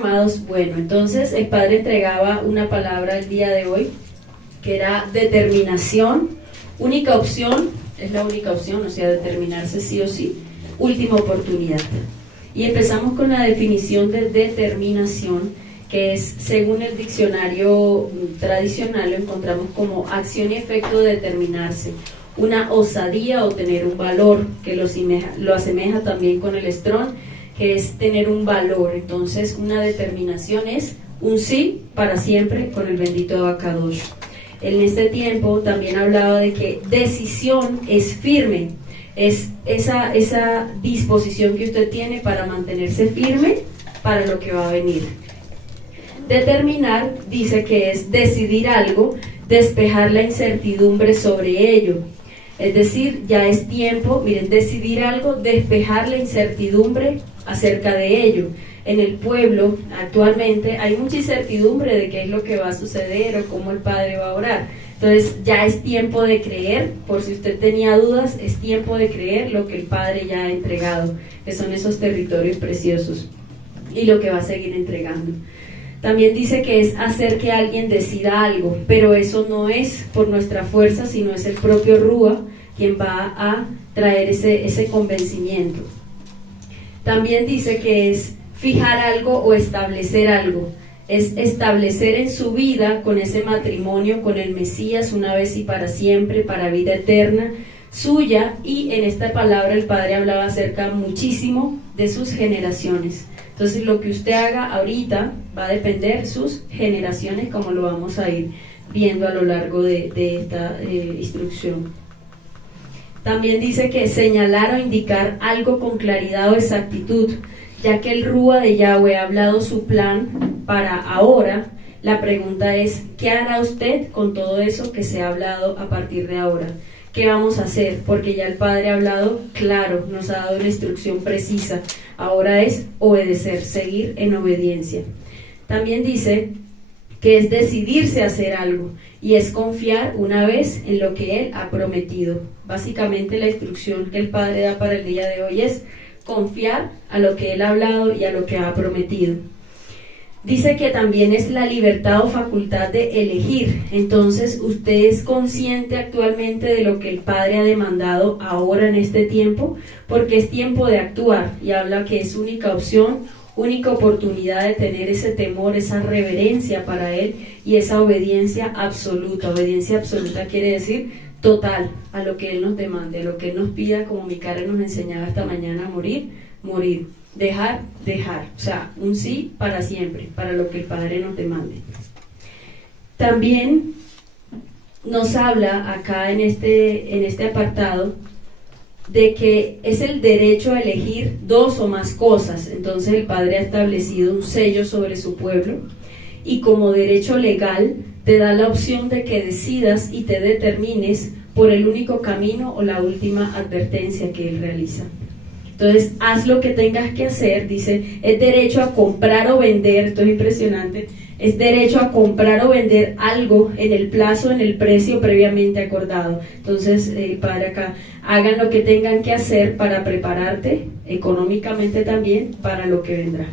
amados. Bueno, entonces el Padre entregaba una palabra el día de hoy, que era determinación, única opción, es la única opción, o sea, determinarse sí o sí, última oportunidad. Y empezamos con la definición de determinación, que es, según el diccionario tradicional, lo encontramos como acción y efecto de determinarse, una osadía o tener un valor, que lo asemeja también con el Strong, que es tener un valor. Entonces, una determinación es un sí para siempre con el bendito Abacadosh. En este tiempo también hablaba de que decisión es firme, es esa disposición que usted tiene para mantenerse firme para lo que va a venir. Determinar dice que es decidir algo, despejar la incertidumbre sobre ello. Es decir, ya es tiempo, miren, decidir algo, despejar la incertidumbre acerca de ello. En el pueblo actualmente hay mucha incertidumbre de qué es lo que va a suceder o cómo el Padre va a orar. Entonces ya es tiempo de creer, por si usted tenía dudas, es tiempo de creer lo que el Padre ya ha entregado, que son esos territorios preciosos y lo que va a seguir entregando. También dice que es hacer que alguien decida algo, pero eso no es por nuestra fuerza, sino es el propio Rúa quien va a traer ese convencimiento. También dice que es fijar algo o establecer algo, es establecer en su vida con ese matrimonio con el Mesías una vez y para siempre, para vida eterna suya. Y en esta palabra el Padre hablaba acerca muchísimo de sus generaciones. Entonces lo que usted haga ahorita va a depender sus generaciones, como lo vamos a ir viendo a lo largo de esta instrucción. También dice que señalar o indicar algo con claridad o exactitud, ya que el Rúa de Yahweh ha hablado su plan para ahora. La pregunta es, ¿qué hará usted con todo eso que se ha hablado a partir de ahora? ¿Qué vamos a hacer? Porque ya el Padre ha hablado claro, nos ha dado una instrucción precisa. Ahora es obedecer, seguir en obediencia. También dice que es decidirse a hacer algo y es confiar una vez en lo que Él ha prometido. Básicamente la instrucción que el Padre da para el día de hoy es confiar a lo que Él ha hablado y a lo que ha prometido. Dice que también es la libertad o facultad de elegir. Entonces usted es consciente actualmente de lo que el Padre ha demandado ahora en este tiempo, porque es tiempo de actuar, y habla que es única opción, única oportunidad de tener ese temor, esa reverencia para Él y esa obediencia absoluta. Obediencia absoluta quiere decir total a lo que Él nos demande, a lo que Él nos pida, como Micaela nos enseñaba esta mañana, morir, morir. Dejar, o sea, un sí para siempre, para lo que el Padre nos demande. También nos habla acá en este apartado de que es el derecho a elegir dos o más cosas. Entonces el Padre ha establecido un sello sobre su pueblo y como derecho legal te da la opción de que decidas y te determines por el único camino o la última advertencia que Él realiza. Entonces, haz lo que tengas que hacer, dice, es derecho a comprar o vender, esto es impresionante, es derecho a comprar o vender algo en el plazo, en el precio previamente acordado. Entonces, el Padre acá, hagan lo que tengan que hacer para prepararte económicamente también para lo que vendrá.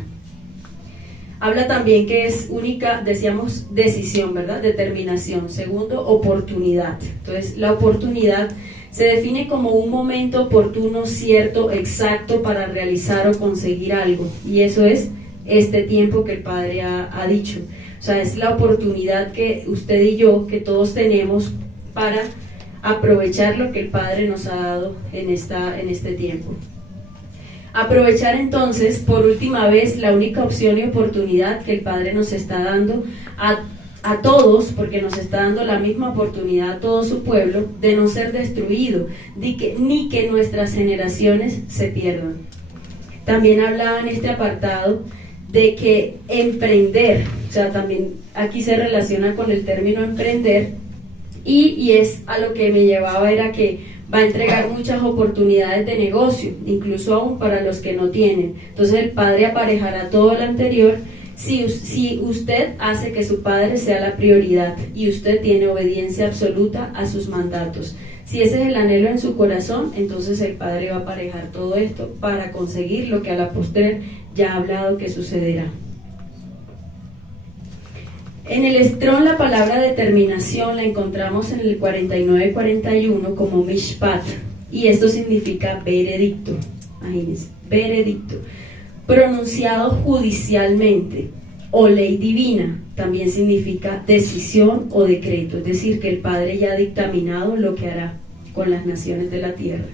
Habla también que es única, decíamos, decisión, ¿verdad? Determinación. Segundo, oportunidad. Entonces, la oportunidad se define como un momento oportuno, cierto, exacto para realizar o conseguir algo, y eso es este tiempo que el Padre ha dicho. O sea, es la oportunidad que usted y yo, que todos tenemos para aprovechar lo que el Padre nos ha dado en este tiempo. Aprovechar entonces, por última vez, la única opción y oportunidad que el Padre nos está dando a todos, porque nos está dando la misma oportunidad a todo su pueblo, de no ser destruido, ni que nuestras generaciones se pierdan. También hablaba en este apartado de que emprender, o sea, también aquí se relaciona con el término emprender, y es a lo que me llevaba, era que va a entregar muchas oportunidades de negocio, incluso aún para los que no tienen. Entonces el Padre aparejará todo lo anterior si usted hace que su Padre sea la prioridad y usted tiene obediencia absoluta a sus mandatos. Si ese es el anhelo en su corazón, entonces el Padre va a aparejar todo esto para conseguir lo que a la postre ya ha hablado que sucederá. En el Strong la palabra determinación la encontramos en el 49-41 como mishpat, y esto significa veredicto. Imagínense, veredicto, pronunciado judicialmente, o ley divina, también significa decisión o decreto, es decir, que el Padre ya ha dictaminado lo que hará con las naciones de la tierra.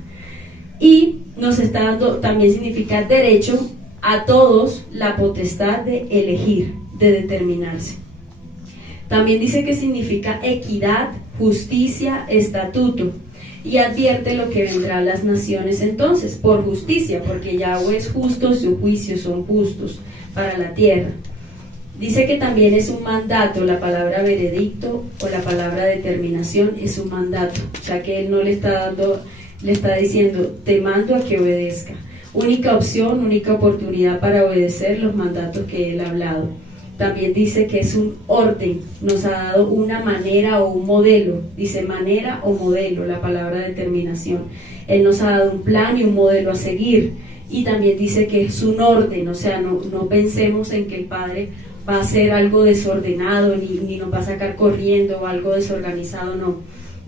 Y nos está dando, también significa derecho a todos la potestad de elegir, de determinarse. También dice que significa equidad, justicia, estatuto, y advierte lo que vendrá a las naciones entonces, por justicia, porque Yahweh es justo, sus juicios son justos para la tierra. Dice que también es un mandato, la palabra veredicto o la palabra determinación es un mandato, o sea que él no le está diciendo, te mando a que obedezca. Única opción, única oportunidad para obedecer los mandatos que él ha hablado. También dice que es un orden, nos ha dado una manera o un modelo, dice manera o modelo, la palabra determinación. Él nos ha dado un plan y un modelo a seguir, y también dice que es un orden, o sea, no pensemos en que el Padre va a hacer algo desordenado, ni nos va a sacar corriendo o algo desorganizado, no.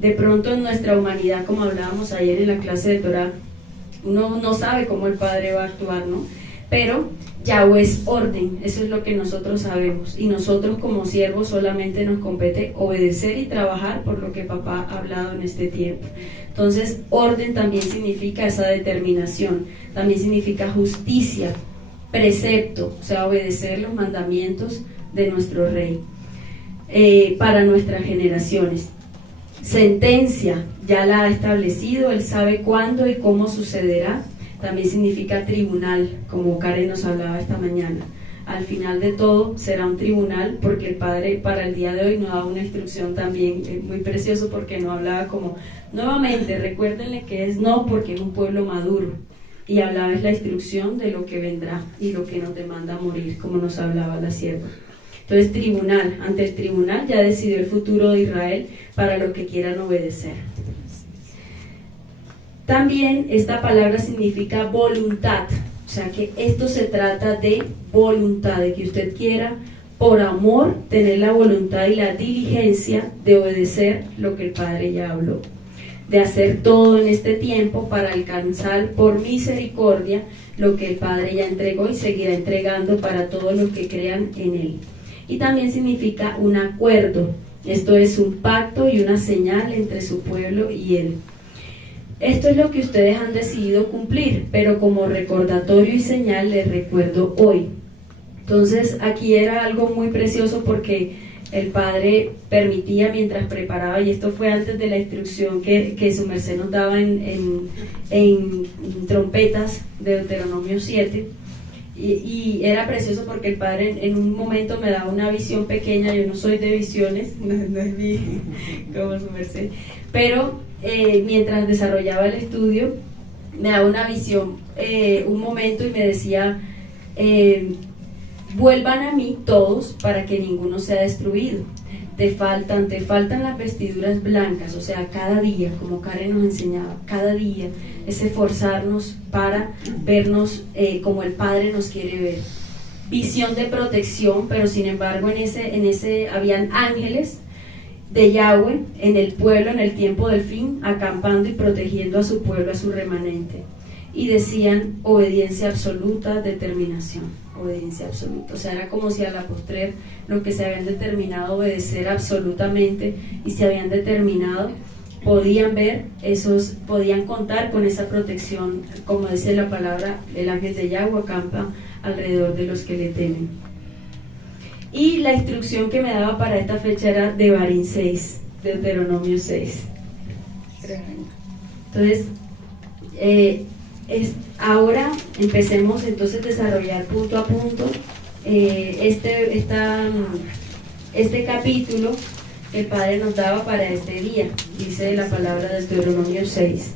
De pronto en nuestra humanidad, como hablábamos ayer en la clase de Torah, uno no sabe cómo el Padre va a actuar, ¿no? Pero Yahweh es orden, eso es lo que nosotros sabemos, y nosotros como siervos solamente nos compete obedecer y trabajar por lo que papá ha hablado en este tiempo. Entonces, orden también significa esa determinación, también significa justicia, precepto, o sea, obedecer los mandamientos de nuestro Rey para nuestras generaciones. Sentencia, ya la ha establecido, él sabe cuándo y cómo sucederá. También significa tribunal, como Karen nos hablaba esta mañana. Al final de todo será un tribunal, porque el Padre para el día de hoy nos da una instrucción también muy precioso, porque nos hablaba como, nuevamente, recuérdenle que es no, porque es un pueblo maduro, y hablaba es la instrucción de lo que vendrá y lo que nos demanda morir, como nos hablaba la sierva. Entonces, tribunal, ante el tribunal ya decidió el futuro de Israel para lo que quieran obedecer. También esta palabra significa voluntad, o sea que esto se trata de voluntad, de que usted quiera por amor tener la voluntad y la diligencia de obedecer lo que el Padre ya habló, de hacer todo en este tiempo para alcanzar por misericordia lo que el Padre ya entregó y seguirá entregando para todos los que crean en Él. Y también significa un acuerdo, esto es un pacto y una señal entre su pueblo y Él. Esto es lo que ustedes han decidido cumplir, pero como recordatorio y señal les recuerdo hoy. Entonces aquí era algo muy precioso, porque el Padre permitía mientras preparaba, y esto fue antes de la instrucción que su merced nos daba en trompetas de Deuteronomio 7, y era precioso porque el Padre en un momento me daba una visión pequeña. Yo no soy de visiones, no es mi, como su merced, pero mientras desarrollaba el estudio me daba una visión, un momento, y me decía, vuelvan a mí todos para que ninguno sea destruido. Te faltan las vestiduras blancas, o sea, cada día, como Karen nos enseñaba, cada día es esforzarnos para vernos como el Padre nos quiere ver. Visión de protección, pero sin embargo en ese habían ángeles de Yahweh en el pueblo en el tiempo del fin, acampando y protegiendo a su pueblo, a su remanente. Y decían obediencia absoluta, determinación, obediencia absoluta. O sea, era como si a la postrer lo que se habían determinado obedecer absolutamente y se habían determinado, podían ver podían contar con esa protección. Como dice la palabra, el ángel de Yahweh acampa alrededor de los que le temen. Y la instrucción que me daba para esta fecha era de Devarim 6, Deuteronomio 6. Entonces, ahora empecemos entonces a desarrollar punto a punto este capítulo que el Padre nos daba para este día. Dice la palabra de Deuteronomio 6.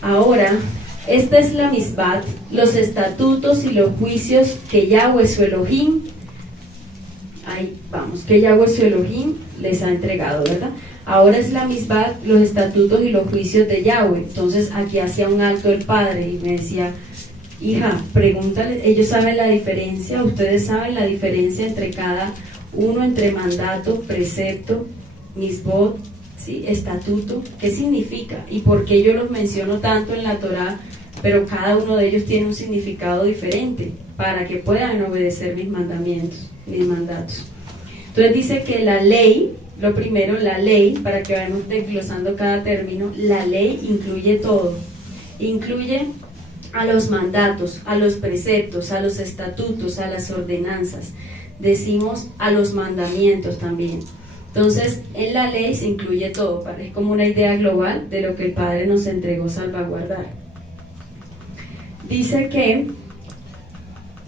Ahora, esta es la misbat, los estatutos y los juicios que Yahweh su Elohim, que Yahweh su Elohim les ha entregado, ¿verdad? Ahora es la misbat, los estatutos y los juicios de Yahweh. Entonces aquí hacía un alto el Padre y me decía, hija, pregúntale, ellos saben la diferencia, ustedes saben la diferencia entre cada uno entre mandato, precepto, misbot, ¿sí? Estatuto. ¿Qué significa? ¿Y por qué yo los menciono tanto en la Torá? Pero cada uno de ellos tiene un significado diferente para que puedan obedecer mis mandamientos, mis mandatos. Entonces dice que la ley, lo primero, la ley, para que vayamos desglosando cada término, la ley incluye todo. Incluye a los mandatos, a los preceptos, a los estatutos, a las ordenanzas. Decimos a los mandamientos también. Entonces, en la ley se incluye todo, es como una idea global de lo que el Padre nos entregó salvaguardar. Dice que,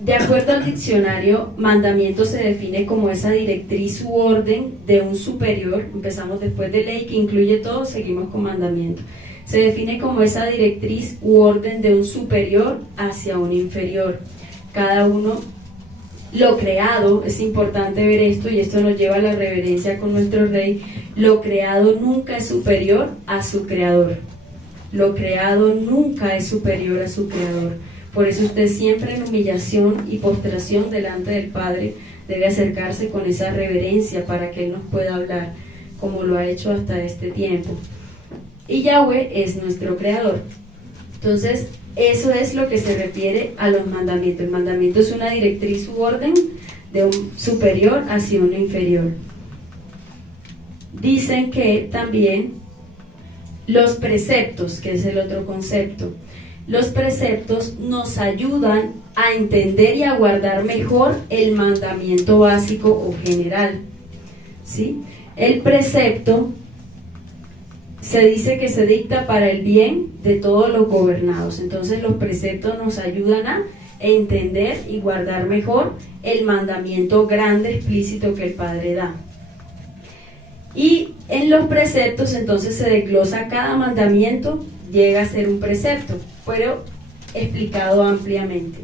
de acuerdo al diccionario, mandamiento se define como esa directriz u orden de un superior. Empezamos después de ley, que incluye todo, seguimos con mandamiento. Se define como esa directriz u orden de un superior hacia un inferior. Cada uno, lo creado, es importante ver esto, y esto nos lleva a la reverencia con nuestro Rey. Lo creado nunca es superior a su creador. Lo creado nunca es superior a su creador. Por eso usted siempre en humillación y postración delante del Padre debe acercarse con esa reverencia para que Él nos pueda hablar, como lo ha hecho hasta este tiempo. Y Yahweh es nuestro creador. Entonces, eso es lo que se refiere a los mandamientos. El mandamiento es una directriz u orden de un superior hacia un inferior. Dicen que también los preceptos, que es el otro concepto, los preceptos nos ayudan a entender y a guardar mejor el mandamiento básico o general, ¿sí? El precepto se dice que se dicta para el bien de todos los gobernados. Entonces los preceptos nos ayudan a entender y guardar mejor el mandamiento grande, explícito que el Padre da. Y en los preceptos entonces se desglosa cada mandamiento, llega a ser un precepto, pero explicado ampliamente.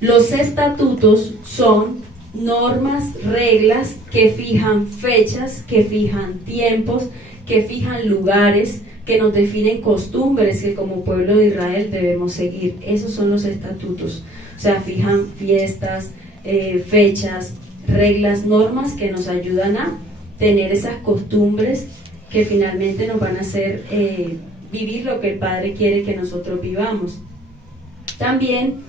Los estatutos son normas, reglas que fijan fechas, que fijan tiempos, que fijan lugares, que nos definen costumbres que como pueblo de Israel debemos seguir. Esos son los estatutos. O sea, fijan fiestas, fechas, reglas, normas que nos ayudan a tener esas costumbres que finalmente nos van a hacer vivir lo que el Padre quiere que nosotros vivamos. También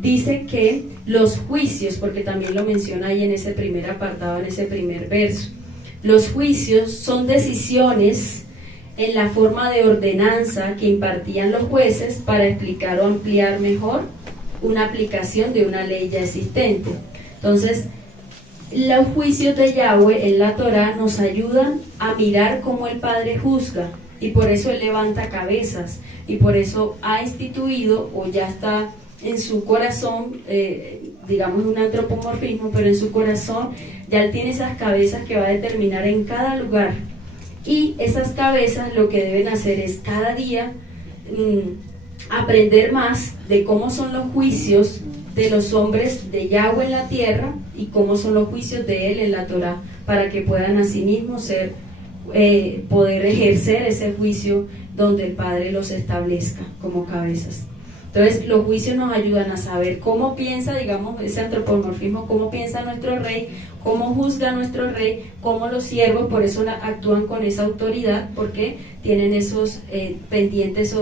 dice que los juicios, porque también lo menciona ahí en ese primer apartado, en ese primer verso, los juicios son decisiones en la forma de ordenanza que impartían los jueces para explicar o ampliar mejor una aplicación de una ley ya existente. Entonces, los juicios de Yahweh en la Torá nos ayudan a mirar cómo el Padre juzga, y por eso Él levanta cabezas, y por eso ha instituido, o ya está en su corazón, digamos un antropomorfismo, pero en su corazón ya Él tiene esas cabezas que va a determinar en cada lugar. Y esas cabezas lo que deben hacer es cada día aprender más de cómo son los juicios de los hombres de Yahweh en la tierra y cómo son los juicios de Él en la Torá, para que puedan asimismo poder ejercer ese juicio donde el Padre los establezca como cabezas. Entonces los juicios nos ayudan a saber cómo piensa, digamos, ese antropomorfismo, cómo piensa nuestro Rey, cómo juzga nuestro Rey, cómo los siervos, por eso actúan con esa autoridad, porque tienen esos pendientes,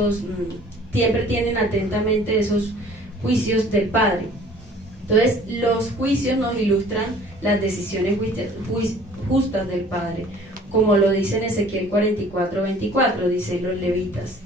siempre tienen atentamente esos juicios del Padre. Entonces los juicios nos ilustran las decisiones justas del Padre, como lo dice en Ezequiel 44:24, dicen los levitas.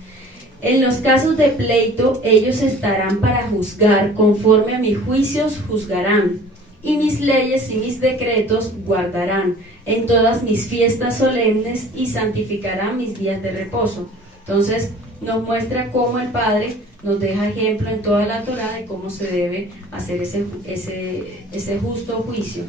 En los casos de pleito, ellos estarán para juzgar, conforme a mis juicios juzgarán, y mis leyes y mis decretos guardarán en todas mis fiestas solemnes, y santificarán mis días de reposo. Entonces nos muestra cómo el Padre nos deja ejemplo en toda la Torá de cómo se debe hacer ese justo juicio.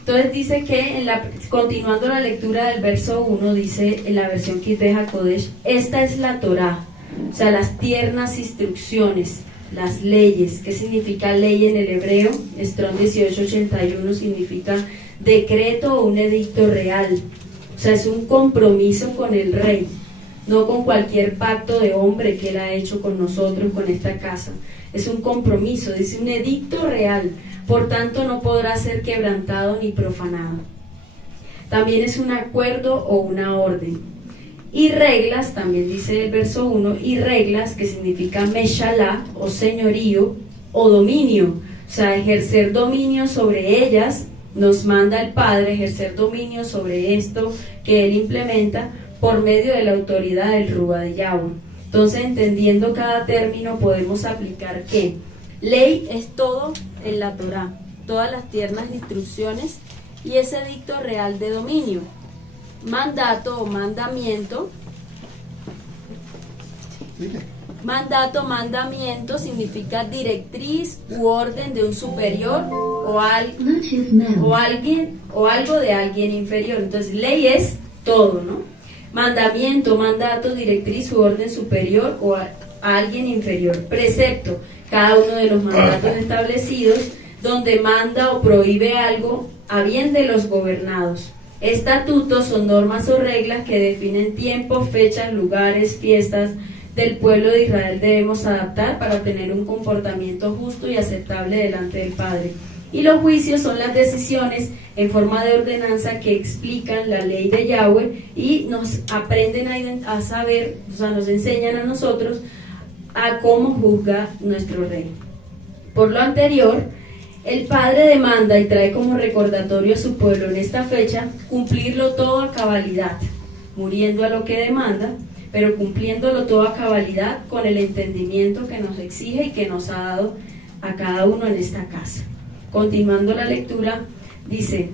Entonces dice que, continuando la lectura del verso 1, dice en la versión Kitej HaKodesh, esta es la Torá, o sea, las tiernas instrucciones, las leyes. ¿Qué significa ley en el hebreo? Strong 1881 significa decreto o un edicto real, o sea, es un compromiso con el Rey, no con cualquier pacto de hombre que Él ha hecho con nosotros, con esta casa. Es un compromiso, dice un edicto real, por tanto no podrá ser quebrantado ni profanado. También es un acuerdo o una orden. Y reglas, también dice el verso 1, y reglas, que significa meshalá, o señorío, o dominio, o sea, ejercer dominio sobre ellas. Nos manda el Padre ejercer dominio sobre esto que Él implementa por medio de la autoridad del Ruach de Yahweh. Entonces, entendiendo cada término, podemos aplicar que ley es todo en la Torá, todas las tiernas instrucciones y ese edicto real de dominio. Mandato o mandamiento. Mandamiento significa directriz u orden de un superior o algo de alguien inferior. Entonces, ley es todo, ¿no? Mandamiento, mandato, directriz u orden superior o a alguien inferior. Precepto, cada uno de los mandatos establecidos donde manda o prohíbe algo a bien de los gobernados. Estatutos son normas o reglas que definen tiempos, fechas, lugares, fiestas del pueblo de Israel debemos adaptar para tener un comportamiento justo y aceptable delante del Padre. Y los juicios son las decisiones en forma de ordenanza que explican la ley de Yahweh y nos aprenden a saber, o sea, nos enseñan a nosotros a cómo juzga nuestro rey. Por lo anterior, el Padre demanda y trae como recordatorio a su pueblo en esta fecha cumplirlo todo a cabalidad, muriendo a lo que demanda, pero cumpliéndolo todo a cabalidad con el entendimiento que nos exige y que nos ha dado a cada uno en esta casa. Continuando la lectura, dice,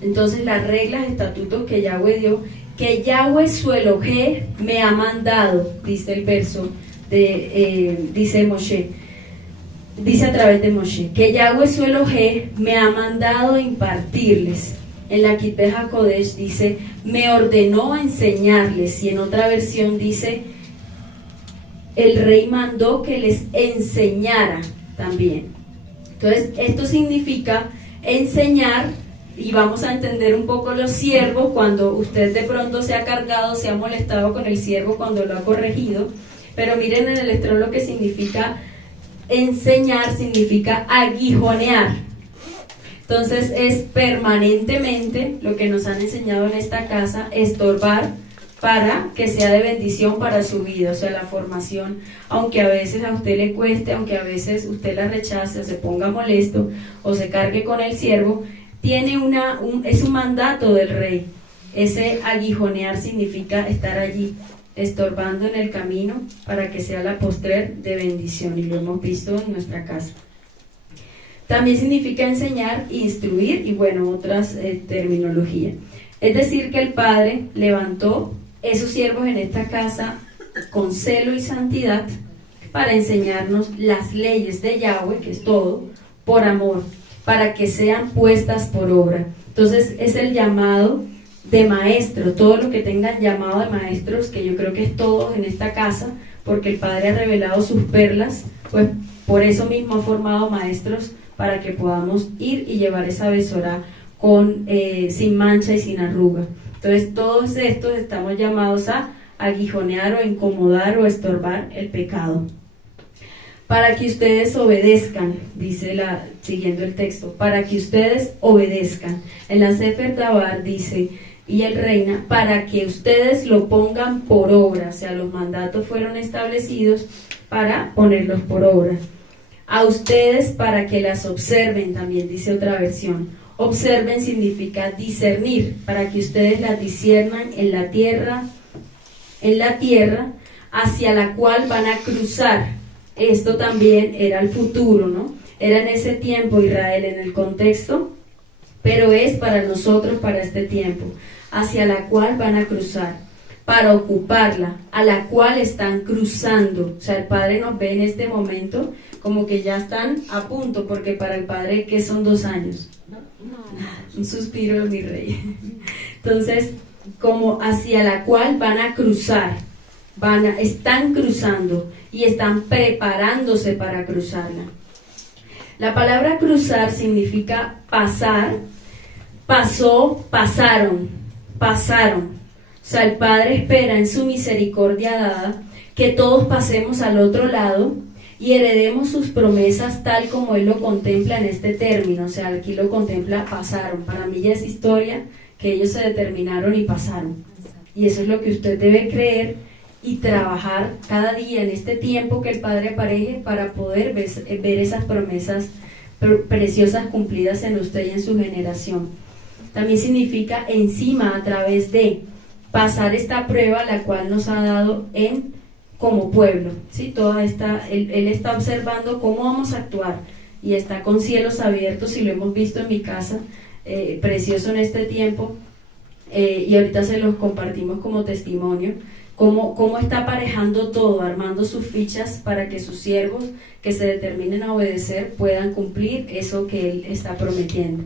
entonces las reglas, estatutos que Yahweh dio, que Yahweh su Elohé me ha mandado, dice el verso, dice Moshe, dice a través de Moshe, que Yahweh su Elohé me ha mandado impartirles. En la Kibbutz HaKodesh dice, me ordenó enseñarles, y en otra versión dice, el rey mandó que les enseñara también. Entonces, esto significa enseñar, y vamos a entender un poco los siervos, cuando usted de pronto se ha cargado, se ha molestado con el siervo cuando lo ha corregido, pero miren en el estrón lo que significa enseñar, significa aguijonear. Entonces es permanentemente lo que nos han enseñado en esta casa, estorbar para que sea de bendición para su vida, o sea, la formación, aunque a veces a usted le cueste, aunque a veces usted la rechace o se ponga molesto o se cargue con el siervo, tiene es un mandato del rey. Ese aguijonear significa estar allí, estorbando en el camino para que sea la postrer de bendición, y lo hemos visto en nuestra casa. También significa enseñar, instruir y bueno, otras terminologías. Es decir, que el Padre levantó esos siervos en esta casa con celo y santidad para enseñarnos las leyes de Yahweh, que es todo, por amor, para que sean puestas por obra. Entonces es el llamado de maestro, todo lo que tengan llamado de maestros, que yo creo que es todo en esta casa, porque el Padre ha revelado sus perlas, pues por eso mismo ha formado maestros para que podamos ir y llevar esa besorá sin mancha y sin arruga. Entonces todos estos estamos llamados a aguijonear o incomodar o estorbar el pecado. Para que ustedes obedezcan, dice siguiendo el texto, para que ustedes obedezcan. En la Sefer Dabar dice, y el reina, para que ustedes lo pongan por obra, o sea, los mandatos fueron establecidos para ponerlos por obra. A ustedes para que las observen, también dice otra versión. Observen significa discernir, para que ustedes las disciernan en la tierra hacia la cual van a cruzar. Esto también era el futuro, ¿no? Era en ese tiempo Israel en el contexto, pero es para nosotros, para este tiempo, hacia la cual van a cruzar, para ocuparla, a la cual están cruzando. O sea, el Padre nos ve en este momento como que ya están a punto, porque para el Padre, ¿qué son 2 años? Un suspiro de mi rey. Entonces, como hacia la cual van a cruzar, están cruzando y están preparándose para cruzarla. La palabra cruzar significa pasar, pasó, pasaron. O sea, el Padre espera en su misericordia dada que todos pasemos al otro lado y heredemos sus promesas tal como Él lo contempla en este término. O sea, aquí lo contempla, pasaron. Para mí ya es historia que ellos se determinaron y pasaron. Y eso es lo que usted debe creer y trabajar cada día en este tiempo que el Padre apareje para poder ver esas promesas preciosas cumplidas en usted y en su generación. También significa encima, a través de pasar esta prueba la cual nos ha dado como pueblo, ¿sí? Él está observando cómo vamos a actuar y está con cielos abiertos, y lo hemos visto en mi casa, precioso en este tiempo, y ahorita se los compartimos como testimonio, cómo está aparejando todo, armando sus fichas para que sus siervos que se determinen a obedecer puedan cumplir eso que Él está prometiendo.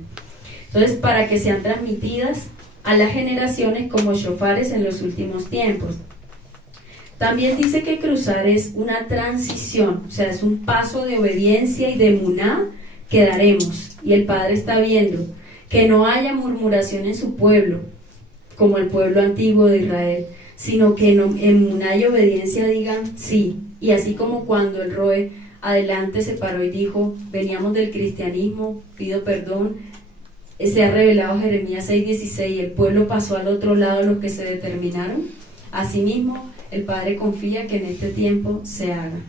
Entonces, para que sean transmitidas a las generaciones como shofares en los últimos tiempos. También dice que cruzar es una transición, o sea, es un paso de obediencia y de emuná que daremos. Y el Padre está viendo que no haya murmuración en su pueblo, como el pueblo antiguo de Israel, sino que en emuná y obediencia digan sí. Y así como cuando el Roe adelante se paró y dijo, veníamos del cristianismo, pido perdón, se ha revelado Jeremías 6:16, y el pueblo pasó al otro lado los que se determinaron. Asimismo, el Padre confía que en este tiempo se haga.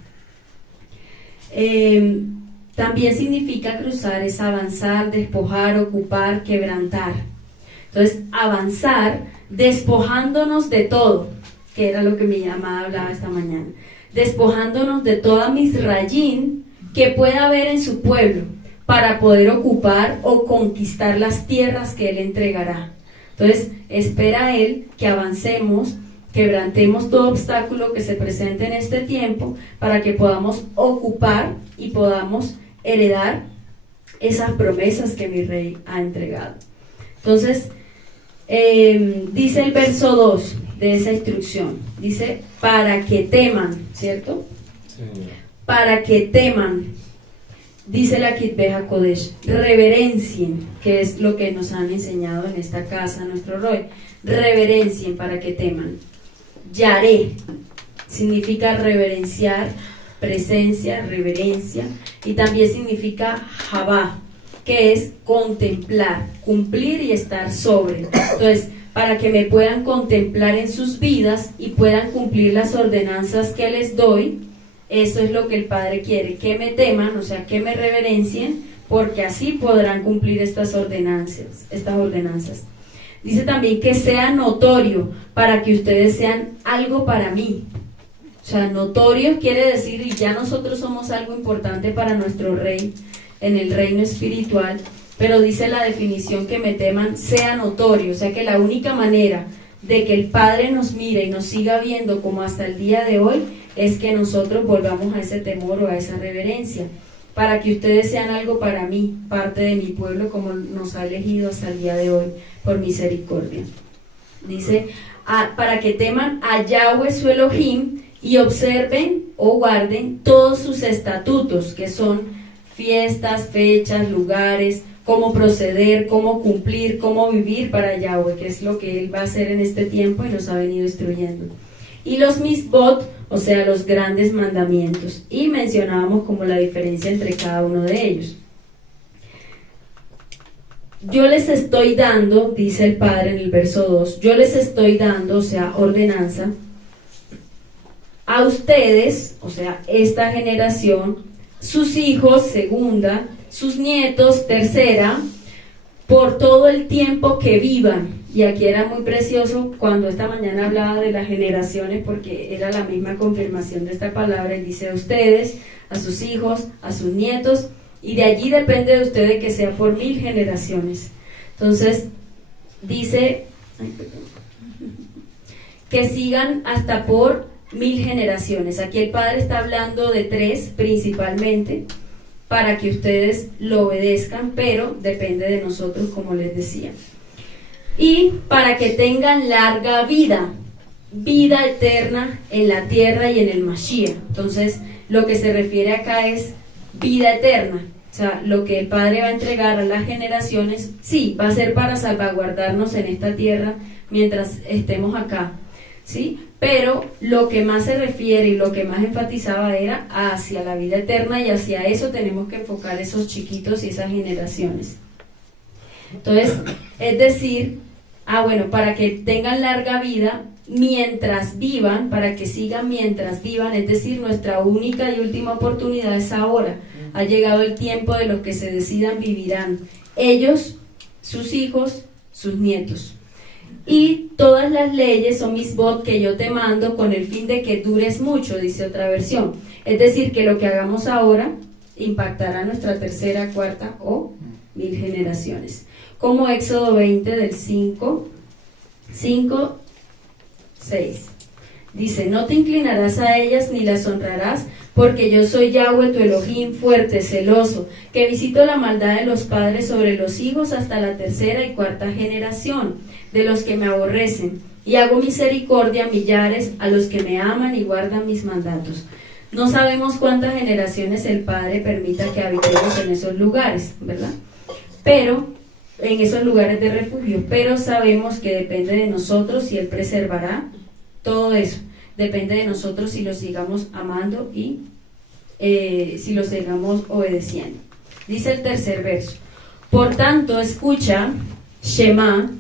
También significa cruzar es avanzar, despojar, ocupar, quebrantar. Entonces, avanzar despojándonos de todo, que era lo que mi amada hablaba esta mañana, despojándonos de toda misrayín que pueda haber en su pueblo, para poder ocupar o conquistar las tierras que Él entregará. Entonces, espera Él que avancemos, quebrantemos todo obstáculo que se presente en este tiempo, para que podamos ocupar y podamos heredar esas promesas que mi Rey ha entregado. Entonces, dice el verso 2 de esa instrucción, dice, para que teman, ¿cierto? Sí. Para que teman. Dice la Kitbe HaKodesh, reverencien, que es lo que nos han enseñado en esta casa, nuestro Roe, reverencien para que teman. Yaré significa reverenciar, presencia, reverencia, y también significa Jabá, que es contemplar, cumplir y estar sobre. Entonces, para que me puedan contemplar en sus vidas y puedan cumplir las ordenanzas que les doy. Eso es lo que el Padre quiere, que me teman, o sea, que me reverencien, porque así podrán cumplir estas ordenanzas. Dice también que sea notorio, para que ustedes sean algo para mí. O sea, notorio quiere decir, y ya nosotros somos algo importante para nuestro Rey, en el reino espiritual, pero dice la definición que me teman, sea notorio, o sea que la única manera de que el Padre nos mire y nos siga viendo como hasta el día de hoy, es que nosotros volvamos a ese temor o a esa reverencia, para que ustedes sean algo para mí, parte de mi pueblo, como nos ha elegido hasta el día de hoy, por misericordia. Dice, para que teman a Yahweh su Elohim, y observen o guarden todos sus estatutos, que son fiestas, fechas, lugares, cómo proceder, cómo cumplir, cómo vivir para Yahweh, que es lo que Él va a hacer en este tiempo y nos ha venido instruyendo. Y los misbot, o sea, los grandes mandamientos, y mencionábamos como la diferencia entre cada uno de ellos. Yo les estoy dando, dice el Padre en el verso 2, yo les estoy dando, o sea, ordenanza, a ustedes, o sea, esta generación, sus hijos, segunda, sus nietos, tercera, por todo el tiempo que vivan. Y aquí era muy precioso cuando esta mañana hablaba de las generaciones, porque era la misma confirmación de esta palabra, y dice a ustedes, a sus hijos, a sus nietos, y de allí depende de ustedes que sea por 1000 generaciones. Entonces, dice que sigan hasta por 1000 generaciones. Aquí el Padre está hablando de 3 principalmente, para que ustedes lo obedezcan, pero depende de nosotros, como les decía. Y para que tengan larga vida eterna en la tierra y en el Mashiach. Entonces, lo que se refiere acá es vida eterna. O sea, lo que el Padre va a entregar a las generaciones, sí, va a ser para salvaguardarnos en esta tierra mientras estemos acá. ¿sí? Pero lo que más se refiere y lo que más enfatizaba era hacia la vida eterna, y hacia eso tenemos que enfocar esos chiquitos y esas generaciones. Entonces, es decir, bueno, para que tengan larga vida mientras vivan, para que sigan mientras vivan, es decir, nuestra única y última oportunidad es ahora. Ha llegado el tiempo de los que se decidan, vivirán. Ellos, sus hijos, sus nietos. Y todas las leyes son misbot que yo te mando con el fin de que dures mucho, dice otra versión. Es decir, que lo que hagamos ahora impactará nuestra tercera, cuarta o 1000 generaciones. Como Éxodo 20 del 5, 6. Dice, no te inclinarás a ellas ni las honrarás, porque yo soy Yahweh tu Elohim, fuerte, celoso, que visito la maldad de los padres sobre los hijos hasta la tercera y cuarta generación de los que me aborrecen, y hago misericordia a millares a los que me aman y guardan mis mandatos. No sabemos cuántas generaciones el Padre permita que habitemos en esos lugares, ¿verdad? Pero, en esos lugares de refugio, pero sabemos que depende de nosotros si Él preservará todo eso. Depende de nosotros si lo sigamos amando y si lo sigamos obedeciendo. Dice el tercer verso. Por tanto, escucha, Shema,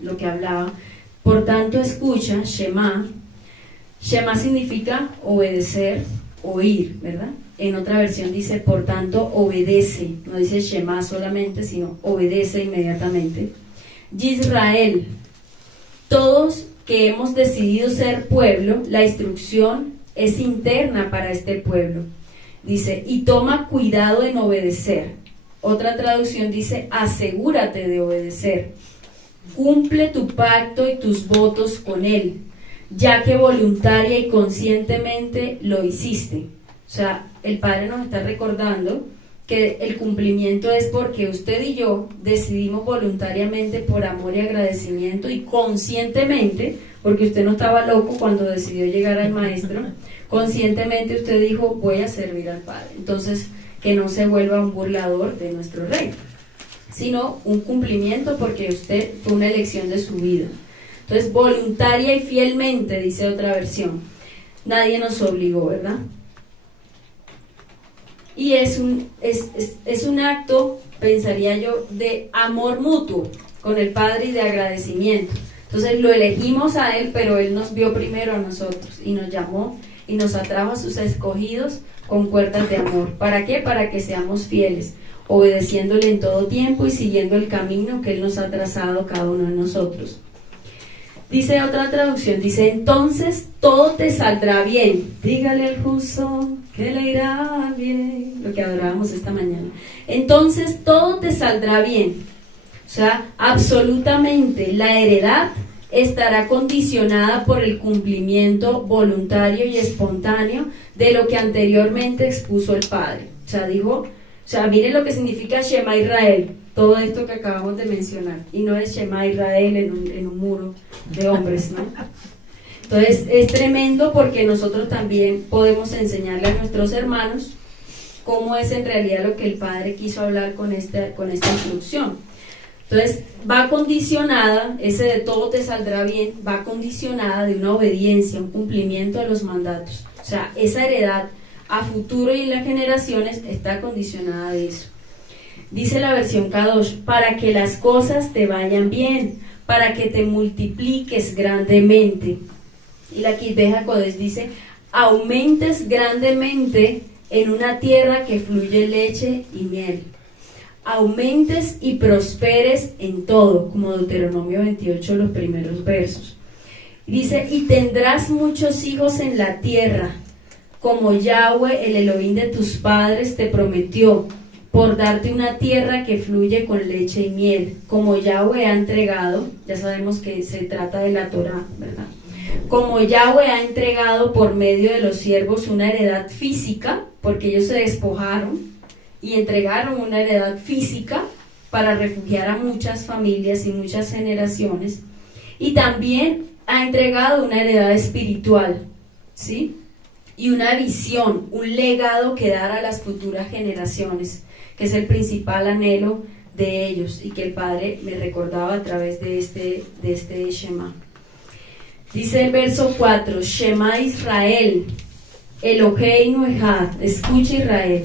lo que hablaba. Por tanto, escucha, Shema. Shema significa obedecer, oír, ¿verdad? En otra versión dice, por tanto, obedece. No dice Shema solamente, sino obedece inmediatamente. Yisrael, todos que hemos decidido ser pueblo, la instrucción es interna para este pueblo. Dice, y toma cuidado en obedecer. Otra traducción dice, asegúrate de obedecer. Cumple tu pacto y tus votos con Él, ya que voluntaria y conscientemente lo hiciste. O sea, el Padre nos está recordando que el cumplimiento es porque usted y yo decidimos voluntariamente por amor y agradecimiento, y conscientemente, porque usted no estaba loco cuando decidió llegar al Maestro, conscientemente usted dijo, voy a servir al Padre. Entonces, que no se vuelva un burlador de nuestro Rey, sino un cumplimiento porque usted fue una elección de su vida. Entonces, voluntaria y fielmente, dice otra versión. Nadie nos obligó, ¿verdad? Y es un acto, pensaría yo, de amor mutuo con el Padre y de agradecimiento. Entonces lo elegimos a Él, pero Él nos vio primero a nosotros y nos llamó y nos atrajo a sus escogidos con cuerdas de amor. ¿Para qué? Para que seamos fieles, obedeciéndole en todo tiempo y siguiendo el camino que Él nos ha trazado cada uno de nosotros. Dice otra traducción, dice, entonces todo te saldrá bien. Dígale al justo que le irá bien. Lo que adorábamos esta mañana. Entonces todo te saldrá bien. O sea, absolutamente la heredad estará condicionada por el cumplimiento voluntario y espontáneo de lo que anteriormente expuso el Padre. O sea, dijo, miren lo que significa Shema Israel, todo esto que acabamos de mencionar, y no es Shema Israel en un muro de hombres, ¿no? Entonces es tremendo porque nosotros también podemos enseñarle a nuestros hermanos cómo es en realidad lo que el Padre quiso hablar con esta instrucción. Entonces va condicionada, ese de todo te saldrá bien, va condicionada de una obediencia, un cumplimiento a los mandatos. O sea, esa heredad a futuro y en las generaciones está condicionada de eso. Dice la versión Kadosh, para que las cosas te vayan bien, para que te multipliques grandemente. Y la Kitbeja HaKodesh dice, aumentes grandemente en una tierra que fluye leche y miel. Aumentes y prosperes en todo, como Deuteronomio 28, los primeros versos. Dice, y tendrás muchos hijos en la tierra, como Yahweh, el Elohim de tus padres, te prometió, por darte una tierra que fluye con leche y miel, como Yahweh ha entregado. Ya sabemos que se trata de la Torá, ¿verdad? Como Yahweh ha entregado por medio de los siervos una heredad física, porque ellos se despojaron y entregaron una heredad física para refugiar a muchas familias y muchas generaciones, y también ha entregado una heredad espiritual, ¿sí? Y una visión, un legado que dar a las futuras generaciones, que es el principal anhelo de ellos y que el Padre me recordaba a través de este Shema. Dice el verso 4, Shema Israel, Eloheinu Echad, escucha Israel,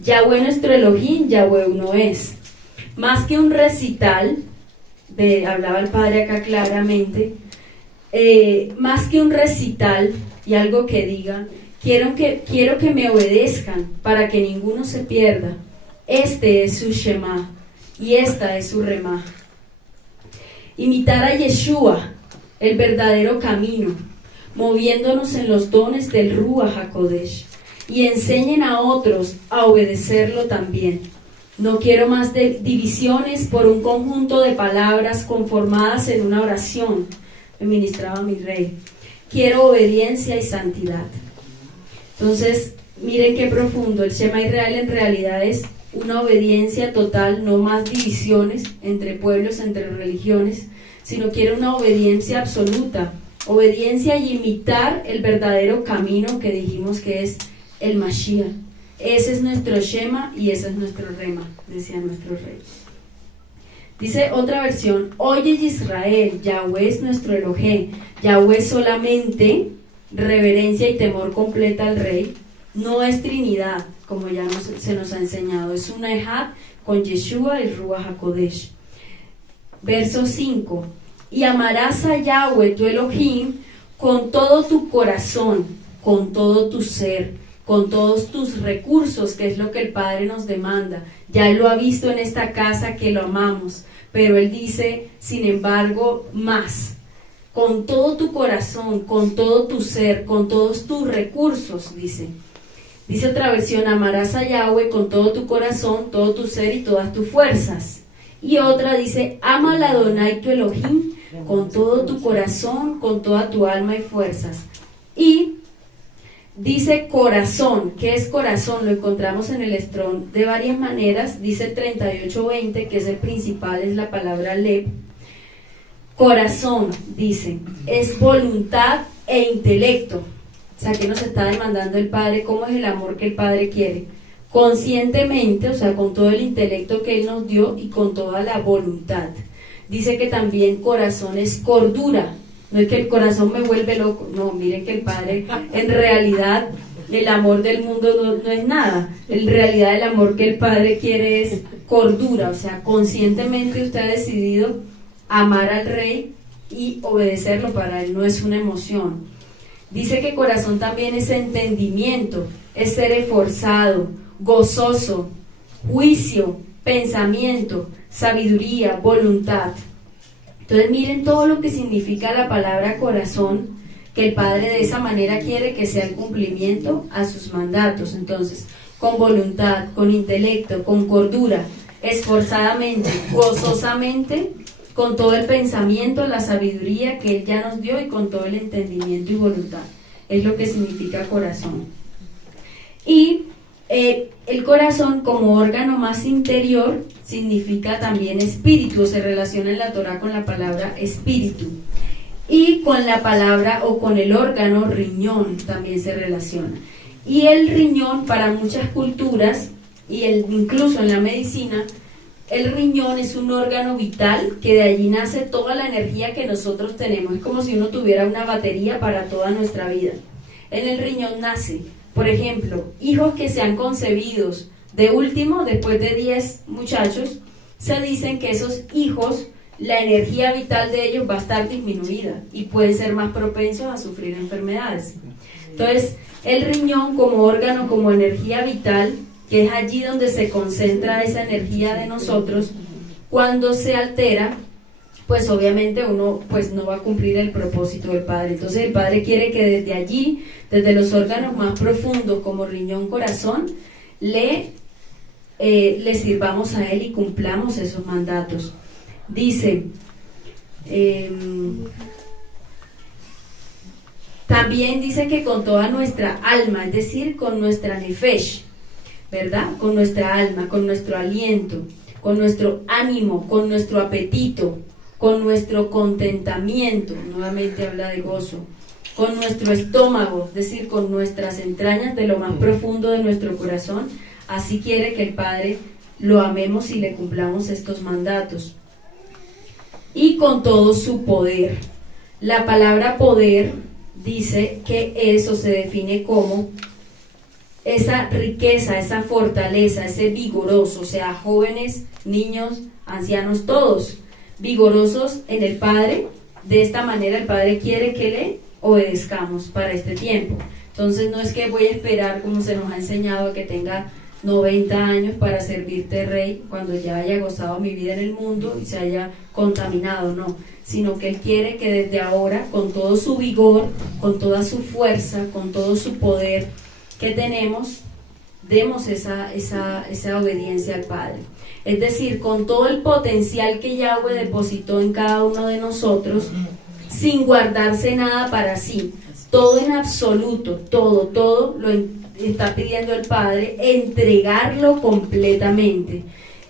Yahweh nuestro Elohim, Yahweh uno es. Más que un recital, hablaba el padre acá claramente, más que un recital y algo que diga, quiero que me obedezcan para que ninguno se pierda. Este es su Shema y esta es su Remá. Imitar a Yeshua, el verdadero camino, moviéndonos en los dones del Ruach HaKodesh, y enseñen a otros a obedecerlo también. No quiero más divisiones por un conjunto de palabras conformadas en una oración, me ministraba mi rey. Quiero obediencia y santidad. Entonces, miren qué profundo. El Shema Israel en realidad es una obediencia total, no más divisiones entre pueblos, entre religiones, sino quiero una obediencia absoluta, obediencia y imitar el verdadero camino que dijimos que es el Mashiach. Ese es nuestro Shema y ese es nuestro Rema, decía nuestro rey. Dice otra versión, oye Israel, Yahweh es nuestro Elohé, Yahweh solamente, reverencia y temor completa al rey, no es Trinidad, como ya se nos ha enseñado, es una Ejad con Yeshua y Ruach HaKodesh. Verso 5, y amarás a Yahweh tu Elohim con todo tu corazón, con todo tu ser, con todos tus recursos, que es lo que el Padre nos demanda. Ya Él lo ha visto en esta casa que lo amamos, pero Él dice, sin embargo, más. Con todo tu corazón, con todo tu ser, con todos tus recursos, dice. Dice otra versión, amarás a Yahweh con todo tu corazón, todo tu ser y todas tus fuerzas. Y otra dice, ama a Adonai tu Elohim con todo tu corazón, con toda tu alma y fuerzas. Y dice corazón. ¿Qué es corazón? Lo encontramos en el Strong de varias maneras. Dice 38:20, que es el principal, es la palabra lev. Corazón, dice, es voluntad e intelecto. O sea, ¿qué nos está demandando el Padre? ¿Cómo es el amor que el Padre quiere? Conscientemente, o sea, con todo el intelecto que Él nos dio y con toda la voluntad. Dice que también corazón es cordura. No es que el corazón me vuelve loco, no, miren que el Padre, en realidad, el amor del mundo no es nada. En realidad el amor que el Padre quiere es cordura, o sea, conscientemente usted ha decidido amar al Rey y obedecerlo, para Él no es una emoción. Dice que corazón también es entendimiento, es ser esforzado, gozoso, juicio, pensamiento, sabiduría, voluntad. Entonces miren todo lo que significa la palabra corazón, que el Padre de esa manera quiere que sea el cumplimiento a sus mandatos. Entonces, con voluntad, con intelecto, con cordura, esforzadamente, gozosamente, con todo el pensamiento, la sabiduría que Él ya nos dio y con todo el entendimiento y voluntad. Es lo que significa corazón. Y el corazón, como órgano más interior, significa también espíritu, se relaciona en la Torá con la palabra espíritu, y con la palabra o con el órgano riñón también se relaciona. Y el riñón, para muchas culturas y incluso en la medicina, el riñón es un órgano vital, que de allí nace toda la energía que nosotros tenemos. Es como si uno tuviera una batería para toda nuestra vida. En el riñón nace, por ejemplo, hijos que sean concebidos de último, después de 10 muchachos, se dicen que esos hijos, la energía vital de ellos va a estar disminuida y pueden ser más propensos a sufrir enfermedades. Entonces, el riñón como órgano, como energía vital, que es allí donde se concentra esa energía de nosotros, cuando se altera, pues obviamente uno pues no va a cumplir el propósito del Padre. Entonces el Padre quiere que desde allí, desde los órganos más profundos como riñón, corazón, le sirvamos a Él y cumplamos esos mandatos. Dice, también dice que con toda nuestra alma, es decir, con nuestra nefesh, ¿verdad? Con nuestra alma, con nuestro aliento, con nuestro ánimo, con nuestro apetito, con nuestro contentamiento, nuevamente habla de gozo, con nuestro estómago, es decir, con nuestras entrañas de lo más profundo de nuestro corazón. Así quiere que el Padre lo amemos y le cumplamos estos mandatos. Y con todo su poder. La palabra poder dice que eso se define como esa riqueza, esa fortaleza, ese vigoroso, o sea, jóvenes, niños, ancianos, todos vigorosos en el Padre. De esta manera el Padre quiere que le obedezcamos para este tiempo. Entonces no es que voy a esperar, como se nos ha enseñado, que tenga 90 años para servirte rey cuando ya haya gozado mi vida en el mundo y se haya contaminado, no, sino que Él quiere que desde ahora, con todo su vigor, con toda su fuerza, con todo su poder que tenemos, demos esa obediencia al Padre. Es decir, con todo el potencial que Yahweh depositó en cada uno de nosotros, sin guardarse nada para sí, todo en absoluto, todo lo está pidiendo el Padre, entregarlo completamente.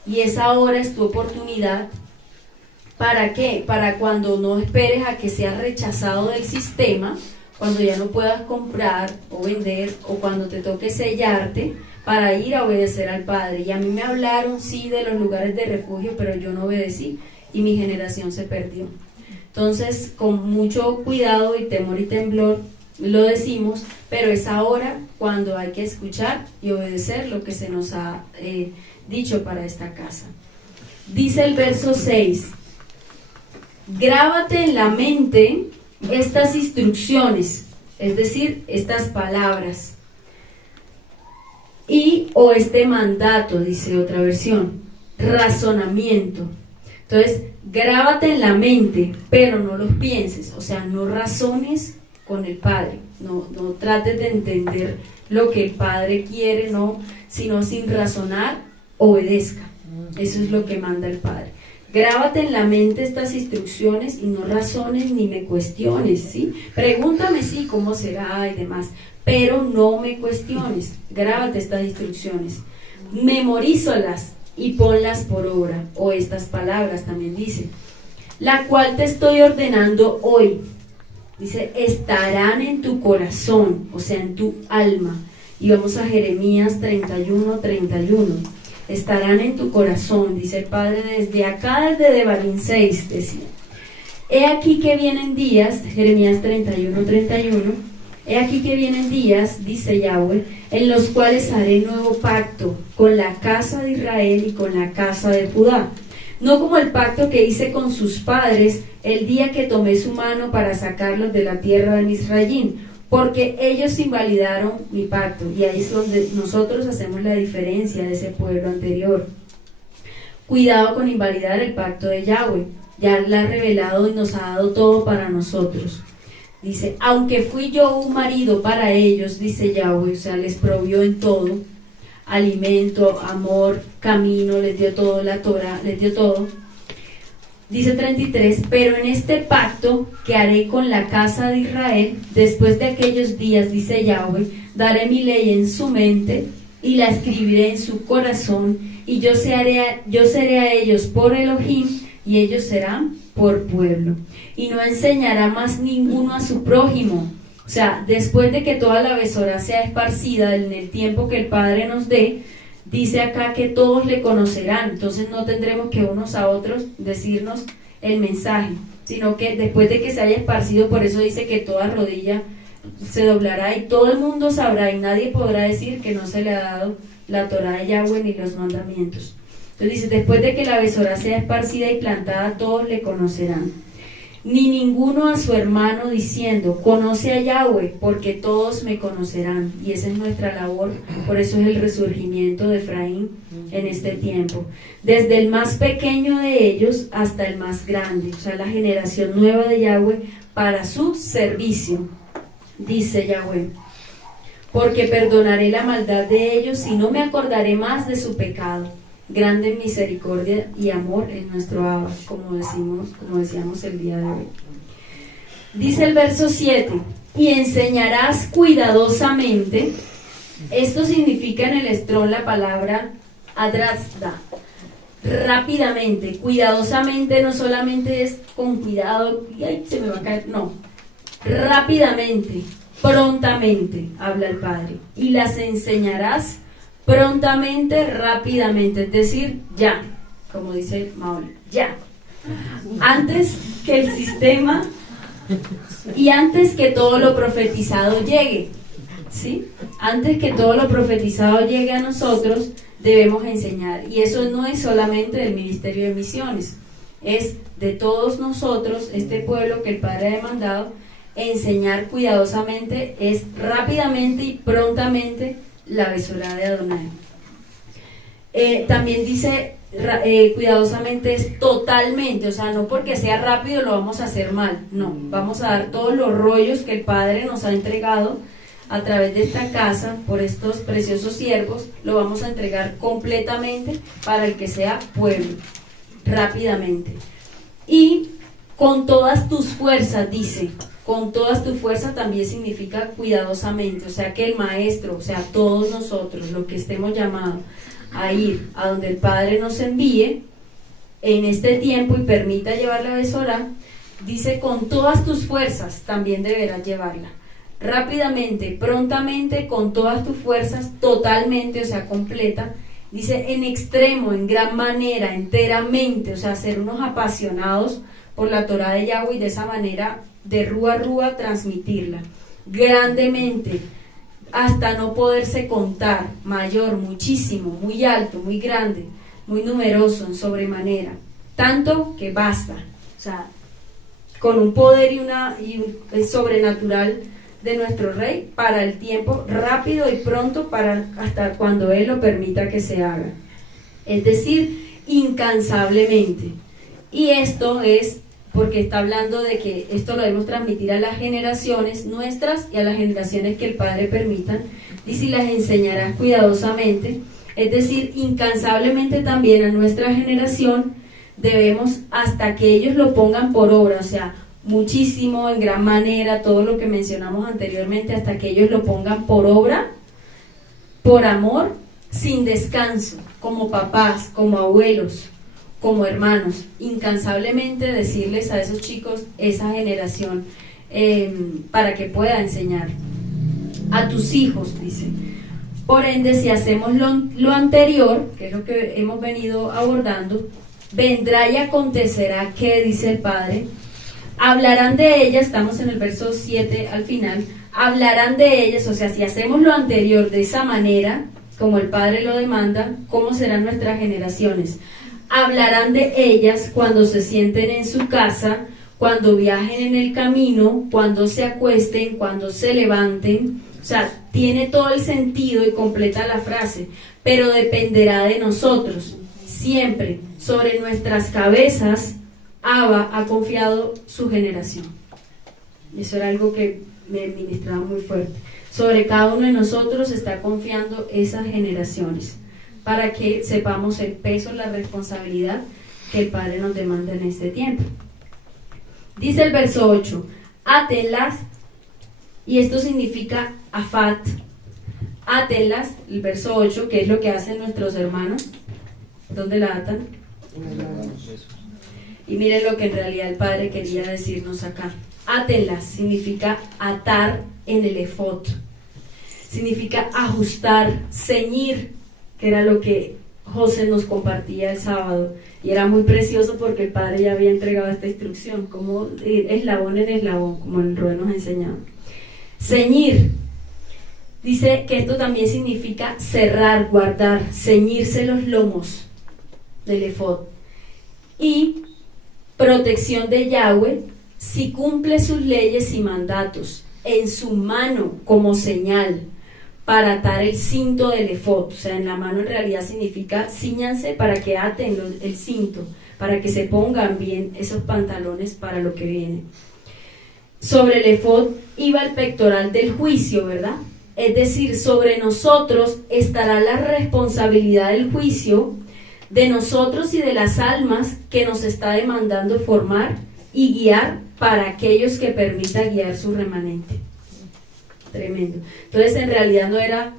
Y esa ahora es tu oportunidad. ¿Para qué? Para cuando no esperes a que seas rechazado del sistema, cuando ya no puedas comprar o vender, o cuando te toque sellarte, para ir a obedecer al Padre. Y a mí me hablaron, sí, de los lugares de refugio, pero yo no obedecí y mi generación se perdió. Entonces, con mucho cuidado y temor y temblor lo decimos, pero es ahora cuando hay que escuchar y obedecer lo que se nos ha dicho para esta casa. Dice el verso 6, grábate en la mente estas instrucciones, es decir, estas palabras, o este mandato, dice otra versión, razonamiento. Entonces, grábate en la mente, pero no los pienses, o sea, no razones con el Padre, no trates de entender lo que el Padre quiere, no, sino sin razonar, obedezca. Eso es lo que manda el Padre. Grábate en la mente estas instrucciones y no razones ni me cuestiones, ¿sí? Pregúntame, sí, cómo será y demás, pero no me cuestiones. Grábate estas instrucciones, memorízalas y ponlas por obra, o estas palabras también dice, la cual te estoy ordenando hoy. Dice, estarán en tu corazón, o sea, en tu alma. Y vamos a Jeremías 31:31. Estarán en tu corazón, dice el Padre, desde acá, desde Devarim 6, decía. He aquí que vienen días, Jeremías 31:31, he aquí que vienen días, dice Yahweh, en los cuales haré nuevo pacto con la casa de Israel y con la casa de Judá. No como el pacto que hice con sus padres el día que tomé su mano para sacarlos de la tierra de Misraín, porque ellos invalidaron mi pacto. Y ahí es donde nosotros hacemos la diferencia de ese pueblo anterior. Cuidado con invalidar el pacto de Yahweh. Ya la ha revelado y nos ha dado todo para nosotros. Dice, aunque fui yo un marido para ellos, dice Yahweh, o sea, les provió en todo, alimento, amor, camino, les dio todo, la Torah, les dio todo. Dice 33, pero en este pacto que haré con la casa de Israel, después de aquellos días, dice Yahweh, daré mi ley en su mente y la escribiré en su corazón, y yo seré a ellos por Elohim, y ellos serán por pueblo. Y no enseñará más ninguno a su prójimo. O sea, después de que toda la besora sea esparcida en el tiempo que el Padre nos dé, dice acá que todos le conocerán. Entonces no tendremos que unos a otros decirnos el mensaje, sino que después de que se haya esparcido, por eso dice que toda rodilla se doblará y todo el mundo sabrá, y nadie podrá decir que no se le ha dado la Torah de Yahweh ni los mandamientos. Entonces dice, después de que la besora sea esparcida y plantada, todos le conocerán. Ni ninguno a su hermano diciendo, conoce a Yahweh, porque todos me conocerán. Y esa es nuestra labor, por eso es el resurgimiento de Efraín en este tiempo. Desde el más pequeño de ellos hasta el más grande, o sea, la generación nueva de Yahweh para su servicio, dice Yahweh. Porque perdonaré la maldad de ellos y no me acordaré más de su pecado. Grande misericordia y amor en nuestro Abba, como decíamos el día de hoy. Dice el verso 7, y enseñarás cuidadosamente. Esto significa en el Strong la palabra adrazda, rápidamente, cuidadosamente. No solamente es con cuidado y ay, se me va a caer, no, rápidamente, prontamente, habla el Padre, y las enseñarás prontamente, rápidamente, es decir, ya, como dice Mauri, ya. Antes que el sistema Y antes que todo lo profetizado llegue, ¿sí? Antes que todo lo profetizado llegue a nosotros, debemos enseñar. Y eso no es solamente del Ministerio de Misiones, es de todos nosotros, este pueblo que el Padre ha demandado, enseñar cuidadosamente, es rápidamente y prontamente la Besorá de Adonai. También dice cuidadosamente es totalmente, o sea, no porque sea rápido lo vamos a hacer mal, no, vamos a dar todos los rollos que el Padre nos ha entregado a través de esta casa por estos preciosos siervos, lo vamos a entregar completamente para el que sea pueblo, rápidamente. Y con todas tus fuerzas, dice, con todas tus fuerzas también significa cuidadosamente, o sea que el maestro, o sea todos nosotros, los que estemos llamados a ir a donde el Padre nos envíe en este tiempo y permita llevar la Besorá, dice con todas tus fuerzas también deberás llevarla, rápidamente, prontamente, con todas tus fuerzas, totalmente, o sea completa, dice en extremo, en gran manera, enteramente, o sea ser unos apasionados por la Torá de Yahweh y de esa manera de rúa a rúa transmitirla, grandemente, hasta no poderse contar, mayor, muchísimo, muy alto, muy grande, muy numeroso, en sobremanera, tanto que basta, o sea, con un poder y un sobrenatural de nuestro Rey para el tiempo rápido y pronto, para hasta cuando Él lo permita que se haga, es decir, incansablemente. Y esto es porque está hablando de que esto lo debemos transmitir a las generaciones nuestras y a las generaciones que el Padre permita, y si las enseñarás cuidadosamente, es decir, incansablemente también a nuestra generación, debemos hasta que ellos lo pongan por obra, o sea, muchísimo, en gran manera, todo lo que mencionamos anteriormente, hasta que ellos lo pongan por obra, por amor, sin descanso, como papás, como abuelos, como hermanos, incansablemente decirles a esos chicos, esa generación, para que pueda enseñar a tus hijos, dice. Por ende, si hacemos lo anterior, que es lo que hemos venido abordando, vendrá y acontecerá que, dice el Padre, hablarán de ella, estamos en el verso 7 al final, hablarán de ellas, o sea, si hacemos lo anterior de esa manera, como el Padre lo demanda, ¿cómo serán nuestras generaciones? Hablarán de ellas cuando se sienten en su casa, cuando viajen en el camino, cuando se acuesten, cuando se levanten. O sea, tiene todo el sentido y completa la frase, pero dependerá de nosotros. Siempre sobre nuestras cabezas Abba ha confiado su generación. Eso era algo que me ministraba muy fuerte. Sobre cada uno de nosotros está confiando esas generaciones, para que sepamos el peso, la responsabilidad que el Padre nos demanda en este tiempo. Dice el verso 8, átenlas, y esto significa afat, átenlas, el verso 8, que es lo que hacen nuestros hermanos. ¿Dónde la atan? Y miren lo que en realidad el Padre quería decirnos acá. Átenlas significa atar en el efod, significa ajustar, ceñir, que era lo que José nos compartía el sábado, y era muy precioso porque el Padre ya había entregado esta instrucción, como ir eslabón en eslabón, como el Roe nos ha enseñado. Ceñir, dice que esto también significa cerrar, guardar, ceñirse los lomos del efod. Y protección de Yahweh, si cumple sus leyes y mandatos, en su mano como señal, para atar el cinto del efod, o sea, en la mano en realidad significa cíñanse para que aten el cinto, para que se pongan bien esos pantalones para lo que viene. Sobre el efod iba el pectoral del juicio, ¿verdad? Es decir, sobre nosotros estará la responsabilidad del juicio de nosotros y de las almas que nos está demandando formar y guiar para aquellos que permita guiar su remanente. Tremendo. Entonces en realidad no era,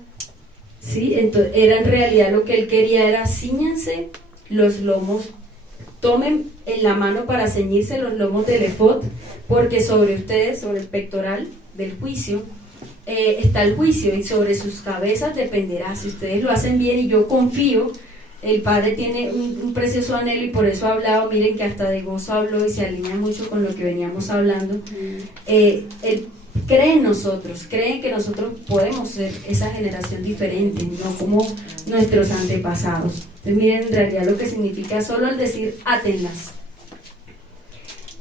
¿sí? Entonces, era en realidad lo que él quería era cíñanse los lomos, tomen en la mano para ceñirse los lomos del efod, porque sobre ustedes, sobre el pectoral del juicio, está el juicio, y sobre sus cabezas dependerá. Si ustedes lo hacen bien, y yo confío el Padre tiene un precioso anhelo y por eso ha hablado, miren que hasta de gozo habló y se alinea mucho con lo que veníamos hablando. Él cree en nosotros, cree que nosotros podemos ser esa generación diferente, no como nuestros antepasados. Entonces miren en realidad lo que significa solo el decir átenlas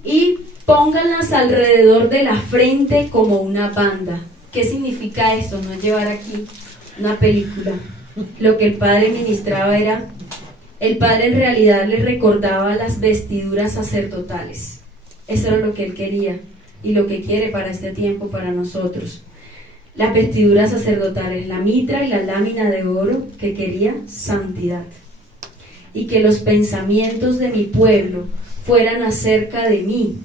y pónganlas alrededor de la frente como una banda. ¿Qué significa esto? No es llevar aquí una película. Lo que el Padre ministraba era, el Padre en realidad le recordaba las vestiduras sacerdotales. Eso era lo que él quería y lo que quiere para este tiempo, para nosotros. Las vestiduras sacerdotales, la mitra y la lámina de oro, que quería santidad. Y que los pensamientos de mi pueblo fueran acerca de mí,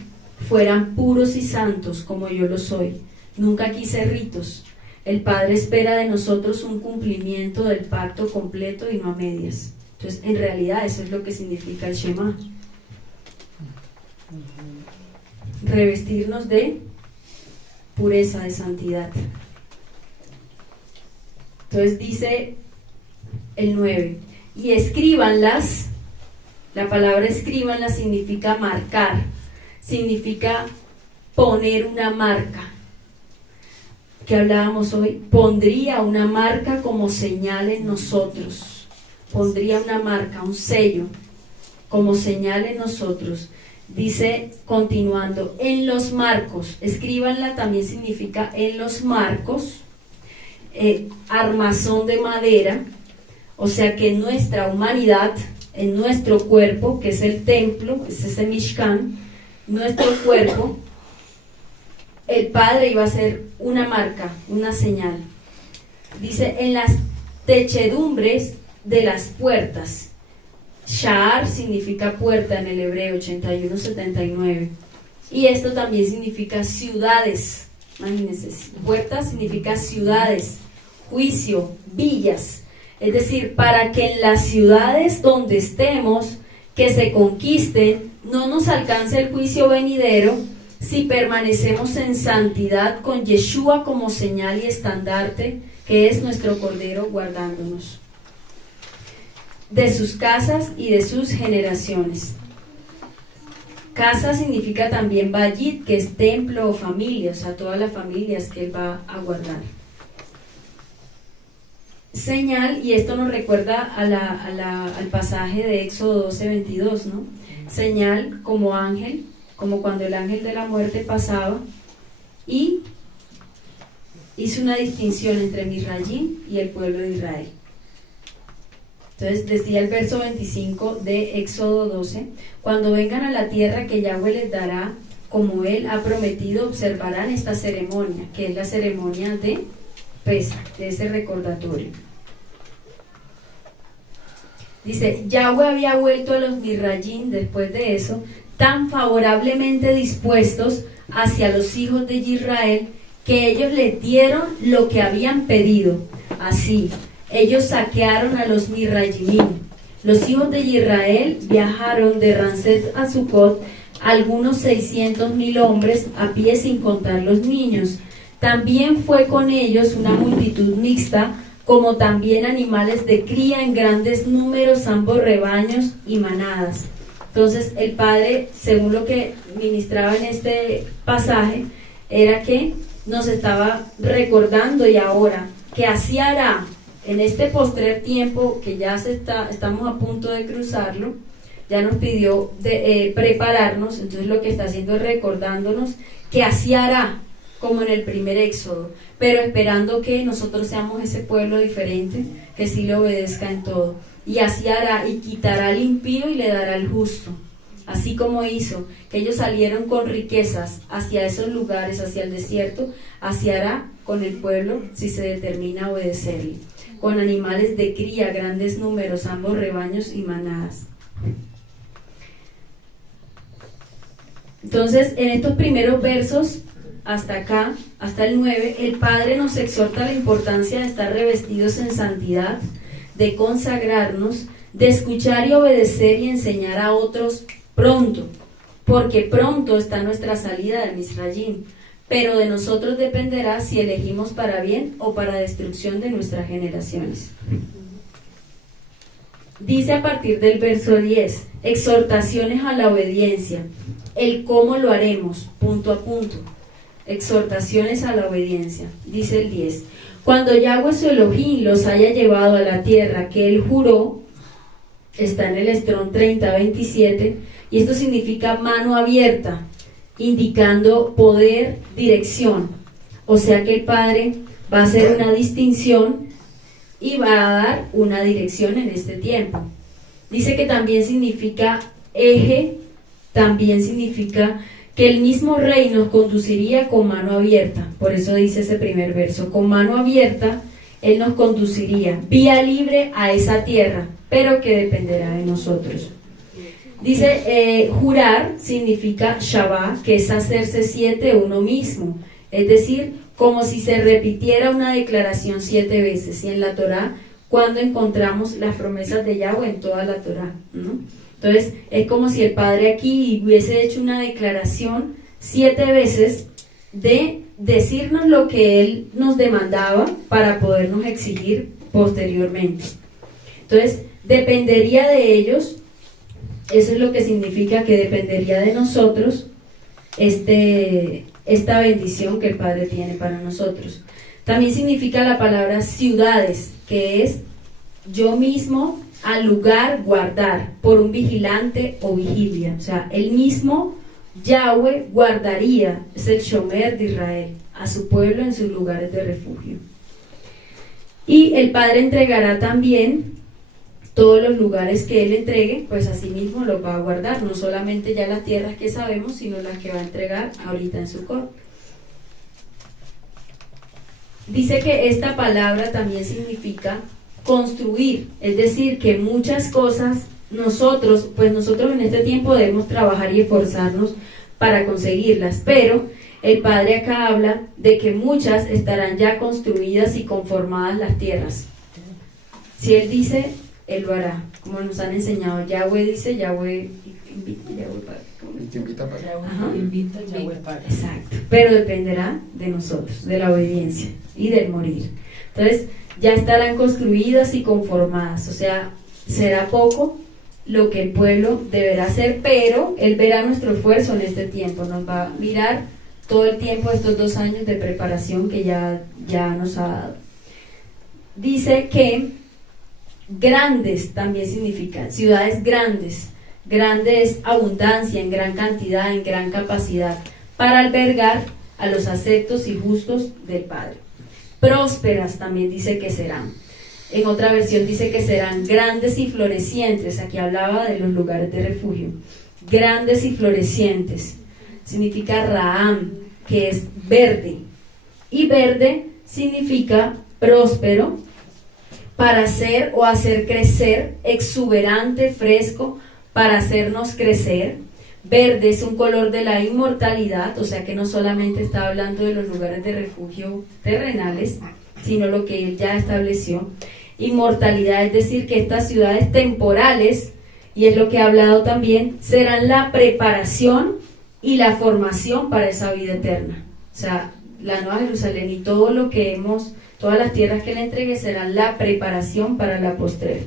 fueran puros y santos como yo lo soy. Nunca quise ritos. El Padre espera de nosotros un cumplimiento del pacto completo y no a medias. Entonces, en realidad, eso es lo que significa el Shema. Revestirnos de pureza, de santidad. Entonces dice el 9, y escríbanlas. La palabra escríbanlas significa marcar, significa poner una marca. Que hablábamos hoy, pondría una marca como señal en nosotros, pondría una marca, un sello como señal en nosotros. Dice, continuando, en los marcos, escríbanla también significa en los marcos, armazón de madera, o sea que en nuestra humanidad, en nuestro cuerpo, que es el templo, es ese Mishkan, nuestro cuerpo, el Padre iba a hacer una marca, una señal. Dice, en las techedumbres de las puertas. Sha'ar significa puerta en el hebreo, 81-79. Y esto también significa ciudades. Imagínense, puerta significa ciudades, juicio, villas. Es decir, para que en las ciudades donde estemos, que se conquisten, no nos alcance el juicio venidero, si permanecemos en santidad con Yeshua como señal y estandarte, que es nuestro Cordero guardándonos de sus casas y de sus generaciones. Casa significa también Bayit, que es templo o familia, o sea, todas las familias que él va a guardar. Señal, y esto nos recuerda al pasaje de Éxodo 12:22, ¿no? Señal como ángel, como cuando el ángel de la muerte pasaba y hizo una distinción entre Misrayim y el pueblo de Israel. Entonces decía el verso 25 de Éxodo 12, cuando vengan a la tierra que Yahweh les dará, como él ha prometido, observarán esta ceremonia, que es la ceremonia de Pesaj, de ese recordatorio. Dice, Yahweh había vuelto a los Misrayim después de eso, tan favorablemente dispuestos hacia los hijos de Israel, que ellos les dieron lo que habían pedido. Así, ellos saquearon a los Misrayimim. Los hijos de Israel viajaron de Ramsés a Sucot, algunos 600,000 hombres a pie sin contar los niños. También fue con ellos una multitud mixta, como también animales de cría en grandes números, ambos rebaños y manadas. Entonces el Padre, según lo que ministraba en este pasaje, era que nos estaba recordando y ahora que así hará en este postrer tiempo que ya estamos a punto de cruzarlo, ya nos pidió prepararnos, entonces lo que está haciendo es recordándonos que así hará como en el primer Éxodo, pero esperando que nosotros seamos ese pueblo diferente, que sí le obedezca en todo. Y así hará, y quitará al impío y le dará al justo. Así como hizo, que ellos salieron con riquezas hacia esos lugares, hacia el desierto, así hará con el pueblo si se determina a obedecerle. Con animales de cría, grandes números, ambos rebaños y manadas. Entonces, en estos primeros versos, hasta acá, hasta el 9, el Padre nos exhorta a la importancia de estar revestidos en santidad, de consagrarnos, de escuchar y obedecer y enseñar a otros pronto, porque pronto está nuestra salida de Misrayim, pero de nosotros dependerá si elegimos para bien o para destrucción de nuestras generaciones. Dice a partir del verso 10, exhortaciones a la obediencia, el cómo lo haremos, punto a punto. Exhortaciones a la obediencia, dice el 10. Cuando Yahweh su Elohim los haya llevado a la tierra que él juró, está en el Estrón 30:27, y esto significa mano abierta, indicando poder, dirección. O sea que el Padre va a hacer una distinción y va a dar una dirección en este tiempo. Dice que también significa eje, también significa que el mismo rey nos conduciría con mano abierta. Por eso dice ese primer verso, con mano abierta él nos conduciría vía libre a esa tierra, pero que dependerá de nosotros. Dice, jurar significa Shabbat, que es hacerse 7 uno mismo, es decir, como si se repitiera una declaración 7 veces. Y en la Torá, cuando encontramos las promesas de Yahweh en toda la Torá, ¿no? Entonces, es como si el Padre aquí hubiese hecho una declaración 7 veces de decirnos lo que Él nos demandaba para podernos exigir posteriormente. Entonces, dependería de ellos, eso es lo que significa que dependería de nosotros esta bendición que el Padre tiene para nosotros. También significa la palabra ciudades, que es yo mismo al lugar guardar por un vigilante o vigilia. O sea, él mismo, Yahweh, guardaría, es el Shomer de Israel, a su pueblo en sus lugares de refugio. Y el Padre entregará también todos los lugares que Él entregue, pues así mismo los va a guardar, no solamente ya las tierras que sabemos, sino las que va a entregar ahorita en Sucot. Dice que esta palabra también significa construir, es decir, que muchas cosas nosotros en este tiempo debemos trabajar y esforzarnos para conseguirlas, pero el Padre acá habla de que muchas estarán ya construidas y conformadas las tierras. Si Él dice, Él lo hará, como nos han enseñado. Yahweh dice, Yahweh invita para. Yahweh para. Exacto, pero dependerá de nosotros, de la obediencia y del morir. Entonces, ya estarán construidas y conformadas, o sea, será poco lo que el pueblo deberá hacer, pero Él verá nuestro esfuerzo en este tiempo, nos va a mirar todo el tiempo, estos 2 años de preparación que ya nos ha dado. Dice que grandes también significa ciudades grandes. Grande es abundancia, en gran cantidad, en gran capacidad, para albergar a los aceptos y justos del Padre. Prósperas también dice que serán. En otra versión dice que serán grandes y florecientes. Aquí hablaba de los lugares de refugio. Grandes y florecientes. Significa Raam, que es verde. Y verde significa próspero, para hacer o hacer crecer, exuberante, fresco, para hacernos crecer. Verde es un color de la inmortalidad, o sea que no solamente está hablando de los lugares de refugio terrenales, sino lo que Él ya estableció. Inmortalidad, es decir, que estas ciudades temporales, y es lo que ha hablado también, serán la preparación y la formación para esa vida eterna. O sea, la Nueva Jerusalén y todo lo que todas las tierras que le entregue serán la preparación para la postrera.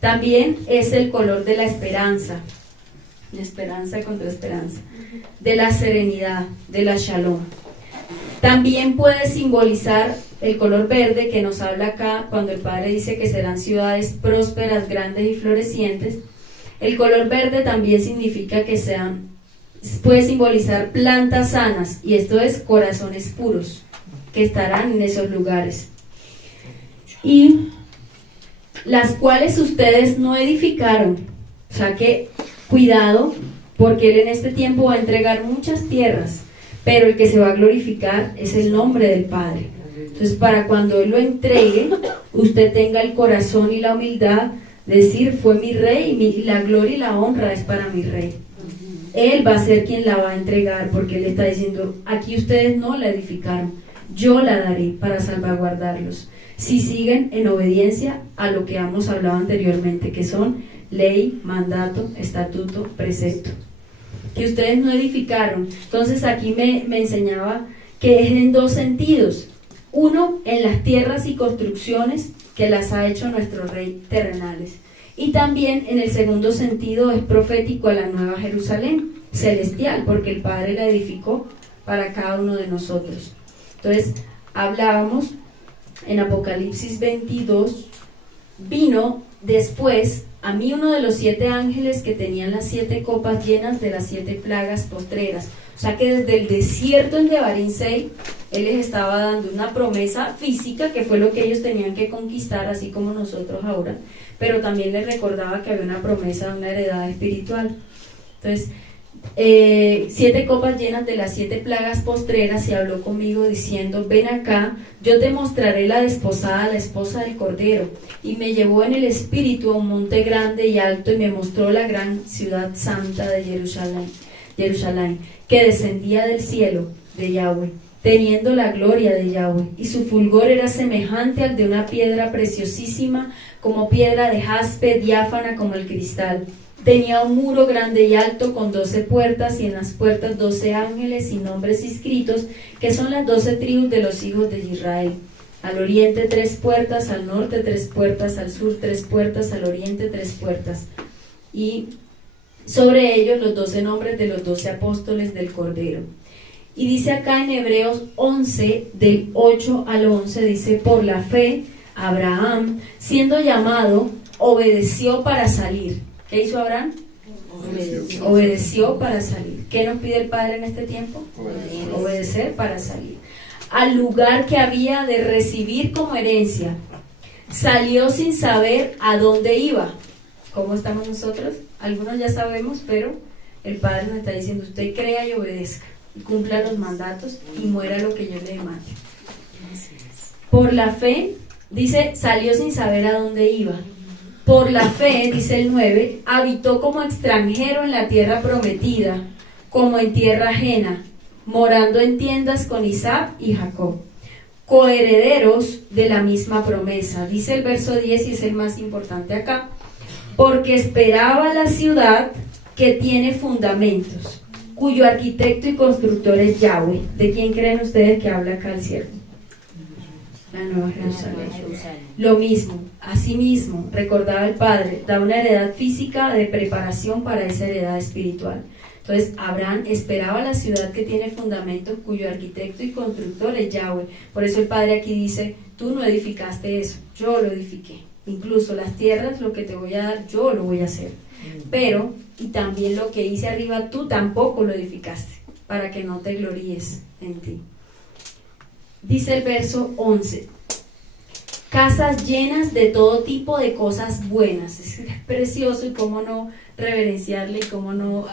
También es el color de la esperanza contra esperanza, de la serenidad, de la shalom. También puede simbolizar el color verde que nos habla acá cuando el Padre dice que serán ciudades prósperas, grandes y florecientes. El color verde también significa que puede simbolizar plantas sanas, y esto es corazones puros que estarán en esos lugares, y las cuales ustedes no edificaron. O sea que cuidado, porque Él en este tiempo va a entregar muchas tierras, pero el que se va a glorificar es el nombre del Padre. Entonces, para cuando Él lo entregue, usted tenga el corazón y la humildad de decir, fue mi rey, y la gloria y la honra es para mi rey. Él va a ser quien la va a entregar, porque Él está diciendo, aquí ustedes no la edificaron, yo la daré para salvaguardarlos, si siguen en obediencia a lo que hemos hablado anteriormente, que son ley, mandato, estatuto, precepto, que ustedes no edificaron. Entonces aquí me enseñaba que es en 2 sentidos. Uno, en las tierras y construcciones que las ha hecho nuestro rey terrenales, Y también en el segundo sentido es profético a la Nueva Jerusalén celestial, porque el Padre la edificó para cada uno de nosotros. Entonces, hablábamos en Apocalipsis 22, vino después a mí uno de los 7 ángeles que tenían las 7 copas llenas de las 7 plagas postreras. O sea que desde el desierto en Devarim 6, él les estaba dando una promesa física, que fue lo que ellos tenían que conquistar, así como nosotros ahora, pero también les recordaba que había una promesa de una heredad espiritual. Entonces, 7 copas llenas de las 7 plagas postreras, y habló conmigo diciendo: ven acá, yo te mostraré la desposada, la esposa del Cordero. Y me llevó en el espíritu a un monte grande y alto, y me mostró la gran ciudad santa de Jerusalén, que descendía del cielo de Yahweh, teniendo la gloria de Yahweh, y su fulgor era semejante al de una piedra preciosísima, como piedra de jaspe, diáfana como el cristal. Tenía un muro grande y alto con 12 puertas, y en las puertas 12 ángeles y nombres inscritos, que son las 12 tribus de los hijos de Israel. Al oriente 3 puertas, al norte 3 puertas, al sur 3 puertas, al oriente 3 puertas. Y sobre ellos los 12 nombres de los 12 apóstoles del Cordero. Y dice acá en Hebreos 11, del 8 al 11, dice: por la fe, Abraham, siendo llamado, obedeció para salir. ¿Qué hizo Abraham? Obedeció para salir. ¿Qué nos pide el Padre en este tiempo? Obedecer para salir. Al lugar que había de recibir como herencia. Salió sin saber a dónde iba. ¿Cómo estamos nosotros? Algunos ya sabemos, pero el Padre nos está diciendo: usted crea y obedezca, y cumpla los mandatos, y muera lo que yo le demande. Por la fe, dice, salió sin saber a dónde iba. Por la fe, dice el 9, habitó como extranjero en la tierra prometida, como en tierra ajena, morando en tiendas con Isaac y Jacob, coherederos de la misma promesa. Dice el verso 10, y es el más importante acá: porque esperaba la ciudad que tiene fundamentos, cuyo arquitecto y constructor es Yahweh. ¿De quién creen ustedes que habla acá el siervo? La Nueva Jerusalén. Lo mismo, asimismo, recordaba el Padre, da una heredad física de preparación para esa heredad espiritual. Entonces, Abraham esperaba la ciudad que tiene fundamentos, cuyo arquitecto y constructor es Yahweh. Por eso el Padre aquí dice: tú no edificaste eso, yo lo edifiqué. Incluso las tierras, lo que te voy a dar, yo lo voy a hacer. Pero, y también lo que hice arriba, tú tampoco lo edificaste, para que no te gloríes en ti. Dice el verso 11: casas llenas de todo tipo de cosas buenas. Es precioso, y cómo no reverenciarle, y cómo no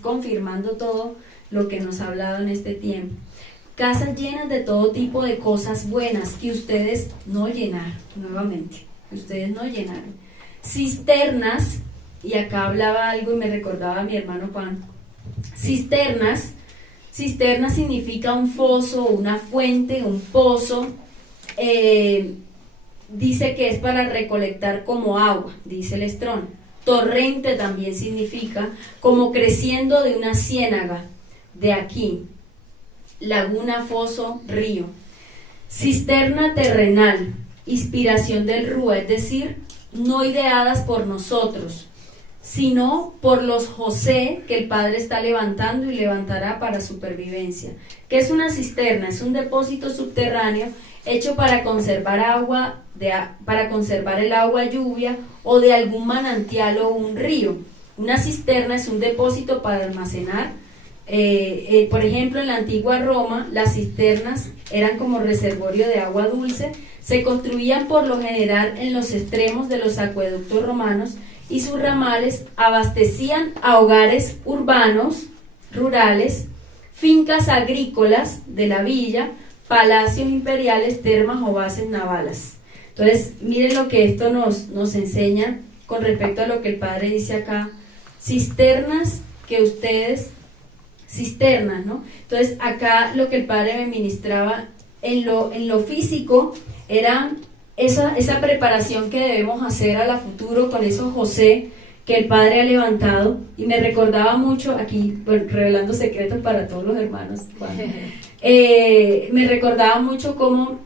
confirmando todo lo que nos ha hablado en este tiempo. Casas llenas de todo tipo de cosas buenas que ustedes no llenaron, nuevamente, que ustedes no llenaron. Cisternas, y acá hablaba algo y me recordaba a mi hermano Juan. Cisternas significa un foso, una fuente, un pozo. Dice que es para recolectar como agua, dice el Strong. Torrente también significa como creciendo de una ciénaga, de aquí. Laguna, foso, río. Cisterna terrenal, inspiración del Rúa, es decir, no ideadas por nosotros, sino por los José que el Padre está levantando y levantará para supervivencia. ¿Qué es una cisterna? Es un depósito subterráneo hecho para conservar agua, para conservar el agua lluvia o de algún manantial o un río. Una cisterna es un depósito para almacenar. Por ejemplo, en la antigua Roma, las cisternas eran como reservorio de agua dulce. Se construían por lo general en los extremos de los acueductos romanos, y sus ramales abastecían a hogares urbanos, rurales, fincas agrícolas de la villa, palacios imperiales, termas o bases navales. Entonces, miren lo que esto nos enseña con respecto a lo que el Padre dice acá: cisternas que ustedes, cisternas, ¿no? Entonces, acá lo que el Padre me ministraba en lo físico era esa preparación que debemos hacer a la futuro con esos José que el Padre ha levantado. Y me recordaba mucho, aquí, bueno, revelando secretos para todos los hermanos, Juan, me recordaba mucho cómo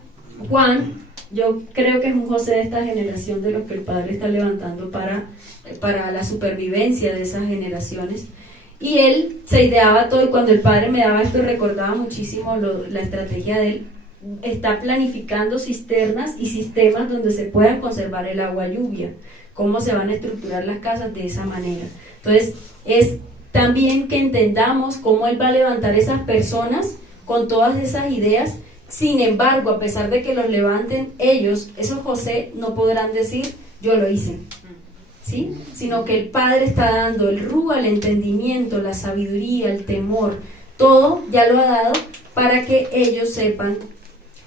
Juan Yo creo que es un José de esta generación de los que el Padre está levantando para la supervivencia de esas generaciones. Y él se ideaba todo, y cuando el Padre me daba esto recordaba muchísimo la estrategia de él. Está planificando cisternas y sistemas donde se puedan conservar el agua lluvia, cómo se van a estructurar las casas de esa manera. Entonces, es también que entendamos cómo él va a levantar esas personas con todas esas ideas. Sin embargo, a pesar de que los levanten ellos, esos José no podrán decir, yo lo hice, ¿sí? Sino que el Padre está dando el rubo, el entendimiento, la sabiduría, el temor, todo ya lo ha dado para que ellos sepan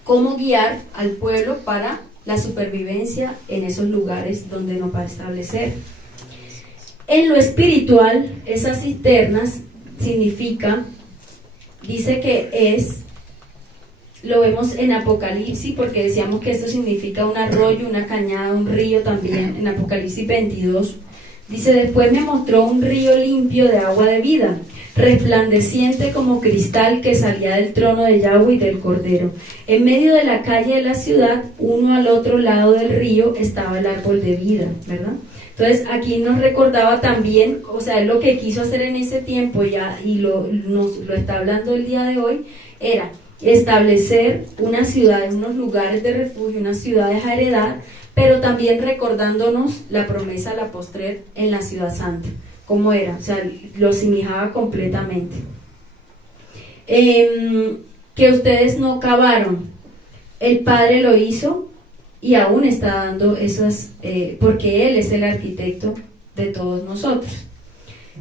cómo guiar al pueblo para la supervivencia en esos lugares donde nos va a establecer. En lo espiritual, esas cisternas significa, dice que es, lo vemos en Apocalipsis, porque decíamos que esto significa un arroyo, una cañada, un río también, en Apocalipsis 22. Dice, después me mostró un río limpio de agua de vida, resplandeciente como cristal, que salía del trono de Yahweh y del Cordero. En medio de la calle de la ciudad, uno al otro lado del río, estaba el árbol de vida, ¿verdad? Entonces aquí nos recordaba también, o sea, lo que quiso hacer en ese tiempo ya, y nos lo está hablando el día de hoy, era establecer una ciudad, unos lugares de refugio, unas ciudades a heredar, pero también recordándonos la promesa a la postrer en la ciudad santa. ¿Cómo era? O sea, lo asimilaba completamente. Que ustedes no cavaron, el Padre lo hizo y aún está dando esas, porque Él es el arquitecto de todos nosotros,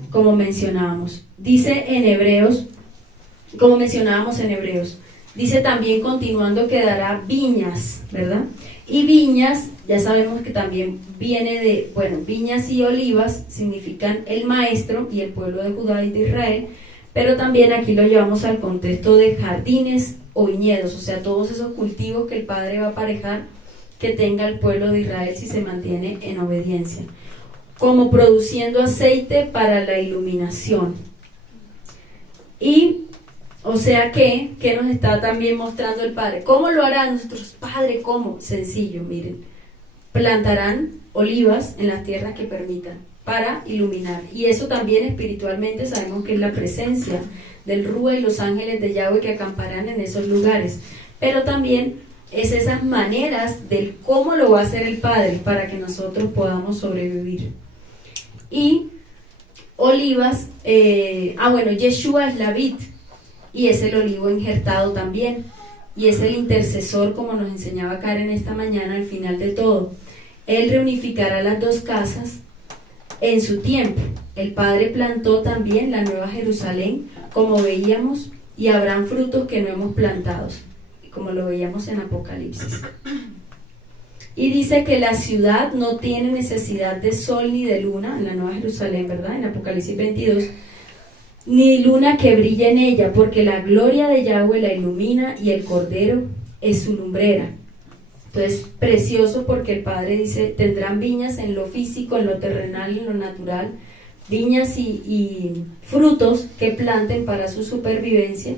como mencionábamos. Dice en Hebreos, como mencionábamos en Hebreos, dice también continuando que dará viñas, ¿verdad? Y viñas, ya sabemos que también viene de, bueno, viñas y olivas significan el maestro y el pueblo de Judá y de Israel, pero también aquí lo llevamos al contexto de jardines o viñedos, o sea, todos esos cultivos que el Padre va a aparejar que tenga el pueblo de Israel si se mantiene en obediencia, como produciendo aceite para la iluminación. Y o sea que nos está también mostrando el Padre. ¿Cómo lo harán nuestros padres? ¿Cómo? Sencillo, miren. Plantarán olivas en las tierras que permitan para iluminar. Y eso también espiritualmente sabemos que es la presencia del Rúa y los ángeles de Yahweh que acamparán en esos lugares. Pero también es esas maneras del cómo lo va a hacer el Padre para que nosotros podamos sobrevivir. Y olivas, Yeshua es la vid, y es el olivo injertado también, y es el intercesor, como nos enseñaba Karen esta mañana al final de todo. Él reunificará las dos casas en su tiempo. El Padre plantó también la nueva Jerusalén, como veíamos, y habrán frutos que no hemos plantado, como lo veíamos en Apocalipsis. Y dice que la ciudad no tiene necesidad de sol ni de luna, en la nueva Jerusalén, ¿verdad? En Apocalipsis 22, ni luna que brille en ella, porque la gloria de Yahweh la ilumina y el Cordero es su lumbrera. Entonces, precioso, porque el Padre dice, tendrán viñas en lo físico, en lo terrenal, en lo natural, viñas y frutos que planten para su supervivencia,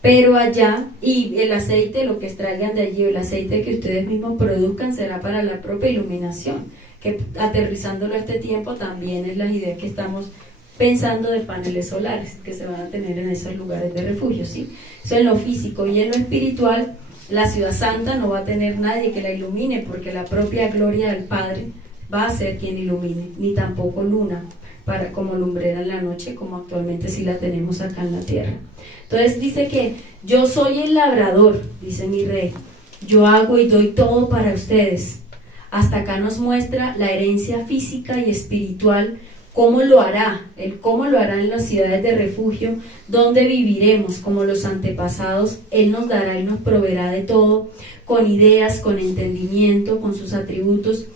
pero allá, y el aceite, lo que extraigan de allí, el aceite que ustedes mismos produzcan, será para la propia iluminación, que aterrizándolo a este tiempo también es la idea que estamos pensando de paneles solares que se van a tener en esos lugares de refugio, ¿sí? Eso en lo físico. Y en lo espiritual, la ciudad santa no va a tener nadie que la ilumine, porque la propia gloria del Padre va a ser quien ilumine, ni tampoco luna para como lumbrera en la noche, como actualmente sí la tenemos acá en la tierra. Entonces dice que yo soy el labrador, dice mi rey, yo hago y doy todo para ustedes. Hasta acá nos muestra la herencia física y espiritual. ¿Cómo lo hará? ¿Cómo lo hará en las ciudades de refugio? ¿Dónde viviremos como los antepasados? Él nos dará y nos proveerá de todo, con ideas, con entendimiento, con sus atributos,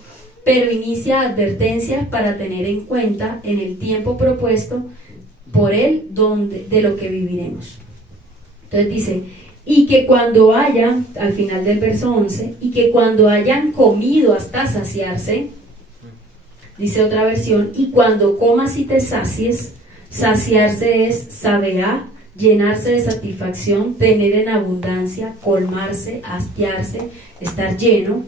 pero inicia advertencias para tener en cuenta en el tiempo propuesto por Él de lo que viviremos. Entonces dice, y que cuando haya, al final del verso 11, y que cuando hayan comido hasta saciarse, dice otra versión, y cuando comas y te sacies, saciarse es sabeá, llenarse de satisfacción, tener en abundancia, colmarse, hastiarse, estar lleno.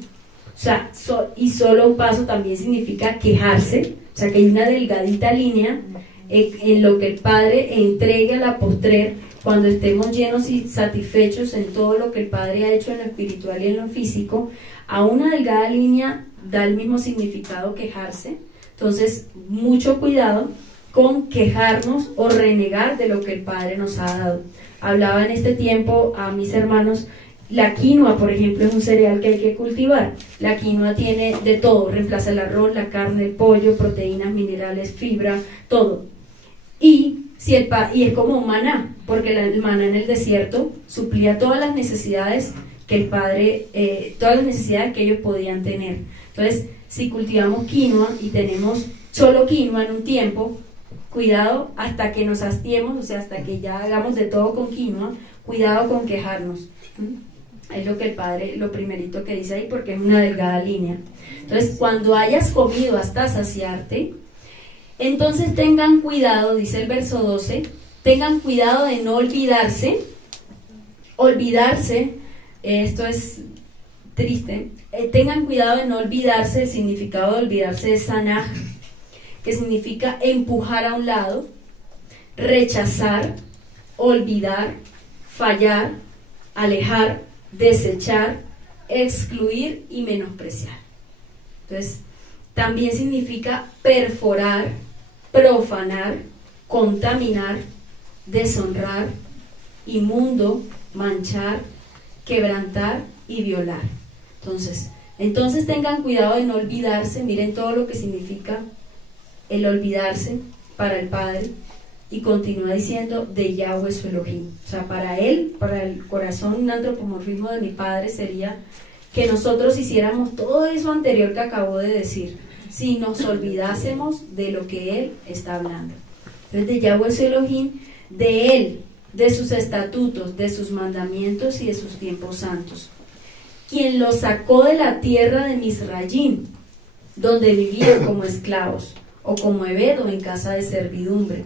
O sea, y solo un paso también significa quejarse. O sea, que hay una delgadita línea en lo que el Padre entregue a la postrer, cuando estemos llenos y satisfechos en todo lo que el Padre ha hecho en lo espiritual y en lo físico. A una delgada línea da el mismo significado quejarse. Entonces, mucho cuidado con quejarnos o renegar de lo que el Padre nos ha dado. Hablaba en este tiempo a mis hermanos, la quinoa, por ejemplo, es un cereal que hay que cultivar. La quinoa tiene de todo, reemplaza el arroz, la carne, el pollo, proteínas, minerales, fibra, todo. Y es como un maná, porque el maná en el desierto suplía todas las necesidades que el Padre, todas las necesidades que ellos podían tener. Entonces, si cultivamos quinoa y tenemos solo quinoa en un tiempo, cuidado hasta que nos hastiemos, o sea, hasta que ya hagamos de todo con quinoa, cuidado con quejarnos. Es lo que el Padre, lo primerito que dice ahí, porque es una delgada línea. Entonces, cuando hayas comido hasta saciarte, entonces tengan cuidado, dice el verso 12, tengan cuidado de no olvidarse, esto es triste, tengan cuidado de no olvidarse, el significado de olvidarse de sanaj, que significa empujar a un lado, rechazar, olvidar, fallar, alejar, desechar, excluir y menospreciar. Entonces, también significa perforar, profanar, contaminar, deshonrar, inmundo, manchar, quebrantar y violar. Entonces tengan cuidado de no olvidarse. Miren todo lo que significa el olvidarse para el Padre, y continúa diciendo de Yahweh su Elohim. O sea, para él, para el corazón, un antropomorfismo de mi Padre sería que nosotros hiciéramos todo eso anterior que acabo de decir, si nos olvidásemos de lo que él está hablando. Entonces, de Yahweh su Elohim, de él, de sus estatutos, de sus mandamientos y de sus tiempos santos, quien los sacó de la tierra de Misrayim, donde vivían como esclavos, o como Ebed o en casa de servidumbre.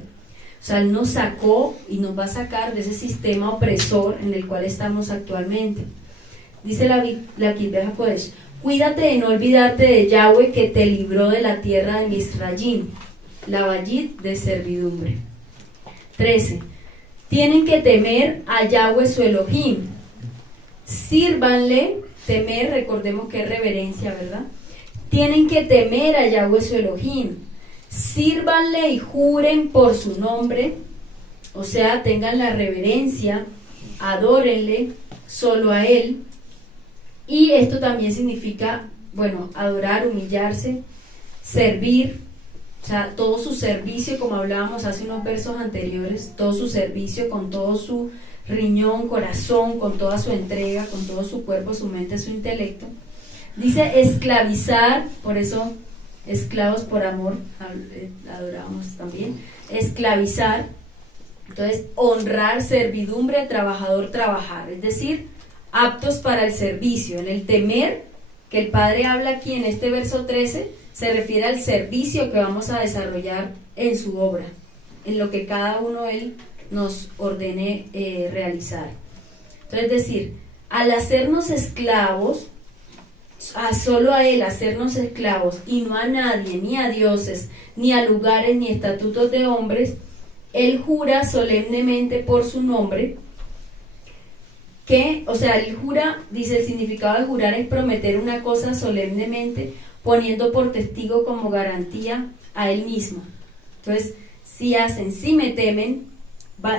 O sea, él nos sacó y nos va a sacar de ese sistema opresor en el cual estamos actualmente. Dice la Kitbeja Kodesh, cuídate de no olvidarte de Yahweh, que te libró de la tierra de Misrayim, la Bayit de servidumbre. 13. Tienen que temer a Yahweh su Elohim. Sírvanle, temer, recordemos que es reverencia, ¿verdad? Tienen que temer a Yahweh su Elohim. Sírvanle y juren por su nombre, o sea, tengan la reverencia, adórenle solo a él. Y esto también significa, bueno, adorar, humillarse, servir, o sea, todo su servicio, como hablábamos hace unos versos anteriores, todo su servicio con todo su riñón, corazón, con toda su entrega, con todo su cuerpo, su mente, su intelecto. Dice esclavizar, por eso esclavos por amor, adoramos también, esclavizar. Entonces, honrar, servidumbre, trabajador, trabajar, es decir, aptos para el servicio. En el temer, que el Padre habla aquí en este verso 13, se refiere al servicio que vamos a desarrollar en su obra, en lo que cada uno él nos ordene realizar. Entonces, es decir, al hacernos esclavos, solo a él hacernos esclavos y no a nadie, ni a dioses, ni a lugares, ni estatutos de hombres, él jura solemnemente por su nombre que, o sea, él jura, dice, el significado de jurar es prometer una cosa solemnemente, poniendo por testigo como garantía a él mismo. Entonces, si me temen,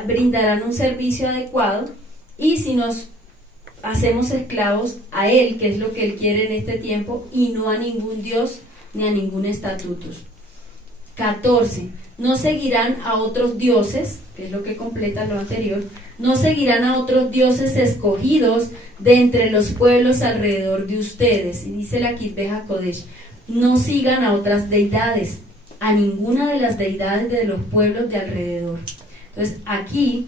brindarán un servicio adecuado, y si nos hacemos esclavos a él, que es lo que él quiere en este tiempo, y no a ningún dios ni a ningún estatutos. 14. No seguirán a otros dioses, que es lo que completa lo anterior, no seguirán a otros dioses escogidos de entre los pueblos alrededor de ustedes. Y dice la Kitbeja Kodesh, no sigan a otras deidades, a ninguna de las deidades de los pueblos de alrededor. Entonces aquí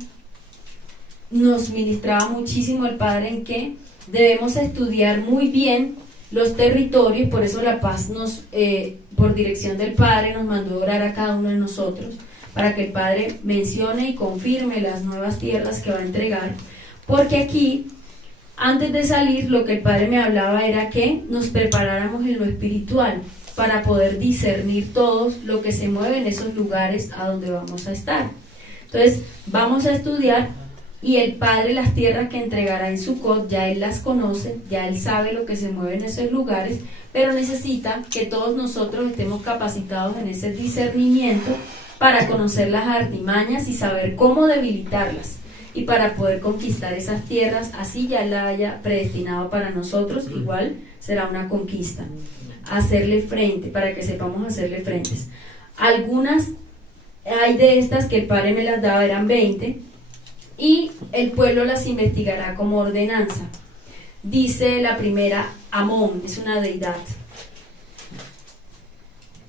nos ministraba muchísimo el Padre en que debemos estudiar muy bien los territorios. Por eso la paz por dirección del Padre nos mandó orar a cada uno de nosotros, para que el Padre mencione y confirme las nuevas tierras que va a entregar, porque aquí, antes de salir, lo que el Padre me hablaba era que nos preparáramos en lo espiritual, para poder discernir todos lo que se mueve en esos lugares a donde vamos a estar. Entonces, vamos a estudiar, y el Padre, las tierras que entregará en Sucot, ya Él las conoce, ya Él sabe lo que se mueve en esos lugares, pero necesita que todos nosotros estemos capacitados en ese discernimiento para conocer las artimañas y saber cómo debilitarlas, y para poder conquistar esas tierras, así ya la haya predestinado para nosotros. Igual será una conquista, hacerle frente, para que sepamos hacerle frentes. Algunas hay de estas que el Padre me las daba, eran 20, y el pueblo las investigará como ordenanza. Dice la primera, Amón, es una deidad.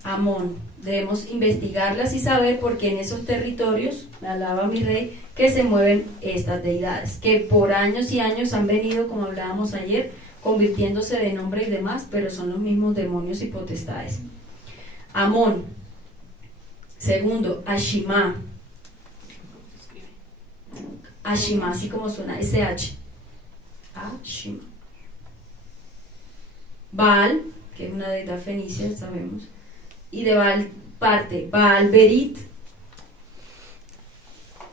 Amón, debemos investigarlas y saber, porque en esos territorios, me alaba mi rey, que se mueven estas deidades, que por años y años han venido, como hablábamos ayer, convirtiéndose de nombre y demás, pero son los mismos demonios y potestades. Amón. Segundo, Ashima. Ashima, así como suena, SH. Ashima. Baal, que es una deidad fenicia, sabemos. Y de Baal parte Baal Berit,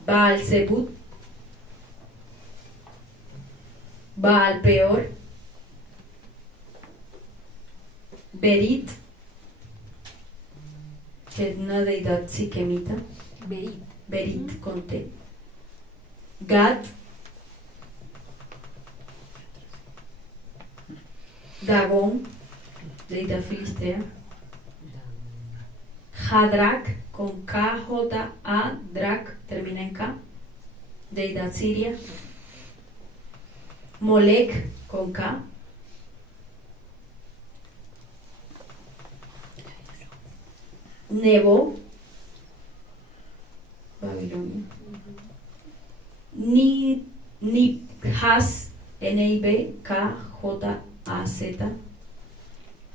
Baal Zebut, Baal Peor, Berit, que es una deidad siquemita, Berit con T, Gad, Dagón, deidad filistea, Hadrak con K, J, A, Drak, termina en K, deidad siria, Molek con K, Nebo, Babilonia, Nibhaz, Nibkhaz,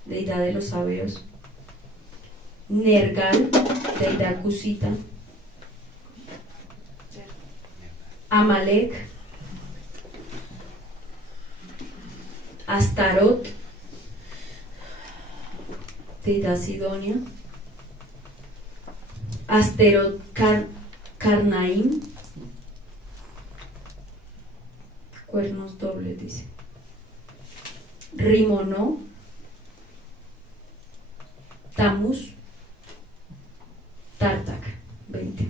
deidad de los sabeos, Nergal, deidad cusita, Amalek, Astarot, deidad sidonia, Asterot Karnaim, cuernos dobles, dice, Rimonó, Tamuz, Tartak, 20.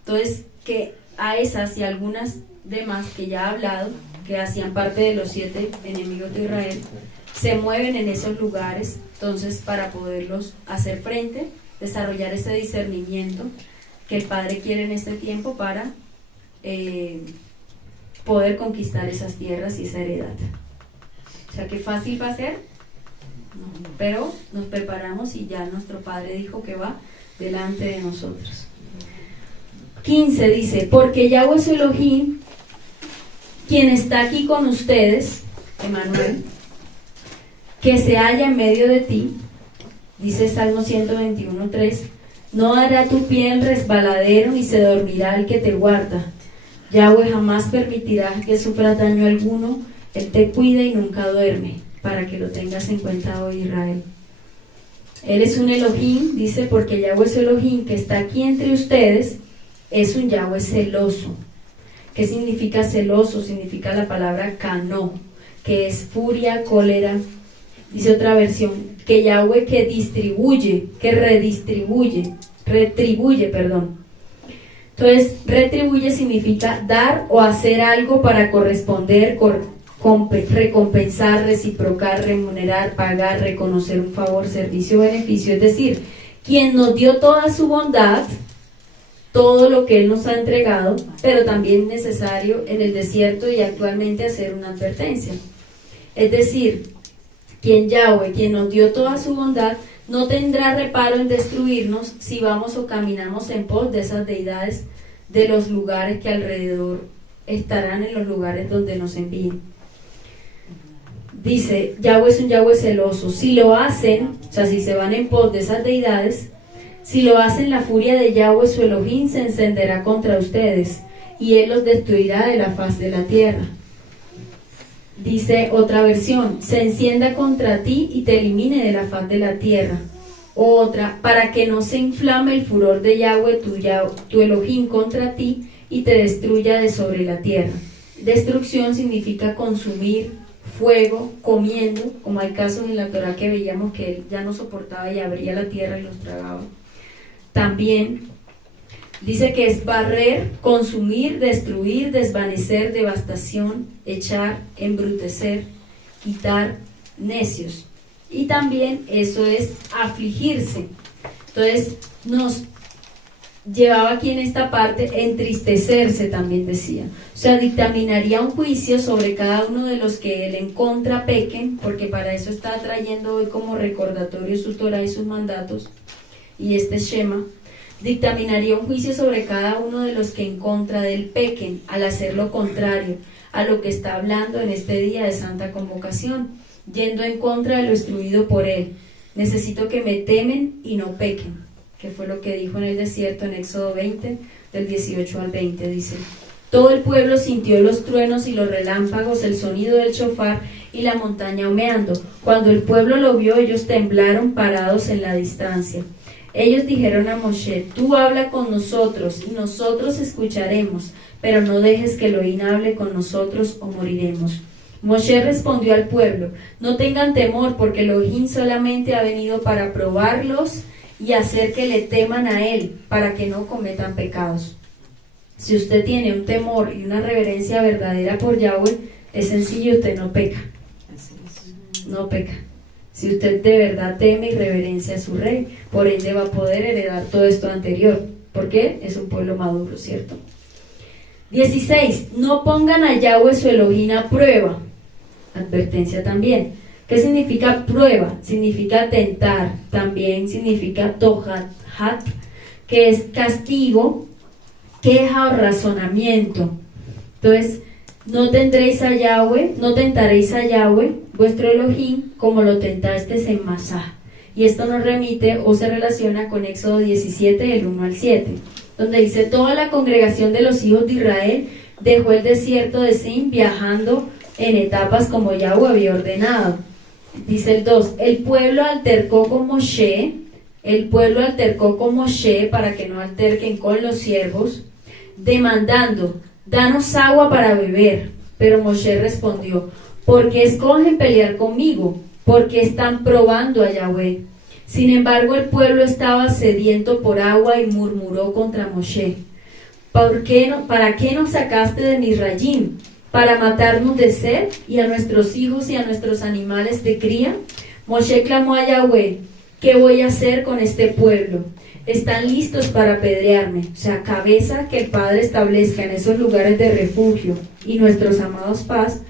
Entonces, que a esas y algunas demás que ya he hablado, que hacían parte de los 7 enemigos de Israel, se mueven en esos lugares. Entonces, para poderlos hacer frente, desarrollar ese discernimiento que el Padre quiere en este tiempo para poder conquistar esas tierras y esa heredad. O sea, ¿qué fácil va a ser? No, pero nos preparamos y ya nuestro Padre dijo que va delante de nosotros. 15 dice, porque Yahweh es Elohim, quien está aquí con ustedes, Emmanuel, que se halla en medio de ti, dice Salmo 121:3, no hará tu pie en resbaladero ni se dormirá el que te guarda. Yahweh jamás permitirá que sufras daño alguno, Él te cuida y nunca duerme, para que lo tengas en cuenta hoy, Israel. Él es un Elohim, dice, porque Yahweh es Elohim, que está aquí entre ustedes, es un Yahweh celoso. ¿Qué significa celoso? Significa la palabra cano, que es furia, cólera. Dice otra versión, que Yahweh que distribuye, que retribuye. Entonces, retribuye significa dar o hacer algo para corresponder, recompensar, reciprocar, remunerar, pagar, reconocer un favor, servicio, beneficio. Es decir, quien nos dio toda su bondad, todo lo que Él nos ha entregado, pero también necesario en el desierto y actualmente hacer una advertencia. Es decir, Yahweh, quien nos dio toda su bondad, no tendrá reparo en destruirnos si vamos o caminamos en pos de esas deidades de los lugares que alrededor estarán, en los lugares donde nos envíen. Dice, Yahweh es un Yahweh celoso. Si lo hacen, o sea, si se van en pos de esas deidades, Si lo hacen, la furia de Yahweh su Elohim se encenderá contra ustedes, y él los destruirá de la faz de la tierra. Dice otra versión, se encienda contra ti y te elimine de la faz de la tierra. Otra, para que no se inflame el furor de Yahweh tu Elohim contra ti y te destruya de sobre la tierra. Destrucción significa consumir, fuego, comiendo, como hay casos en la Torá que veíamos que él ya no soportaba y abría la tierra y los tragaba. También dice que es barrer, consumir, destruir, desvanecer, devastación, echar, embrutecer, quitar, necios. Y también eso es afligirse. Entonces nos llevaba aquí en esta parte entristecerse, también decía. O sea, dictaminaría un juicio sobre cada uno de los que él en contra pequen, porque para eso está trayendo hoy como recordatorio su Torah y sus mandatos, y este Shema. Dictaminaría un juicio sobre cada uno de los que en contra de él pequen, al hacer lo contrario a lo que está hablando en este día de santa convocación, yendo en contra de lo instruido por él. Necesito que me temen y no pequen, que fue lo que dijo en el desierto en Éxodo 20, del 18 al 20, dice: todo el pueblo sintió los truenos y los relámpagos, el sonido del shofar y la montaña humeando. Cuando el pueblo lo vio, ellos temblaron parados en la distancia. Ellos dijeron a Moshe: tú habla con nosotros y nosotros escucharemos, pero no dejes que Elohim hable con nosotros o moriremos. Moshe respondió al pueblo: no tengan temor, porque Elohim solamente ha venido para probarlos y hacer que le teman a él, para que no cometan pecados. Si usted tiene un temor y una reverencia verdadera por Yahweh, es sencillo, usted no peca. No peca. Si usted de verdad teme y reverencia a su rey, por ende va a poder heredar todo esto anterior, porque es un pueblo maduro, ¿cierto? 16. No pongan a Yahweh su Elohim a prueba. Advertencia también. ¿Qué significa prueba? Significa tentar, también significa tohat, que es castigo, queja o razonamiento. Entonces, no tentaréis a Yahweh, vuestro Elohim, como lo tentasteis en Masá. Y esto nos remite o se relaciona con Éxodo 17, del 1 al 7, donde dice: toda la congregación de los hijos de Israel dejó el desierto de Sin, viajando en etapas como Yahweh había ordenado. Dice el 2, el pueblo altercó con Moshe para que no alterquen con los siervos, demandando: danos agua para beber. Pero Moshe respondió: ¿por qué escogen pelear conmigo? ¿Por qué están probando a Yahweh? Sin embargo, el pueblo estaba sediento por agua y murmuró contra Moshe: ¿para qué nos sacaste de Misrayim? ¿Para matarnos de sed y a nuestros hijos y a nuestros animales de cría? Moshe clamó a Yahweh: ¿qué voy a hacer con este pueblo? Están listos para apedrearme. O sea, cabeza que el Padre establezca en esos lugares de refugio, y nuestros amados paz,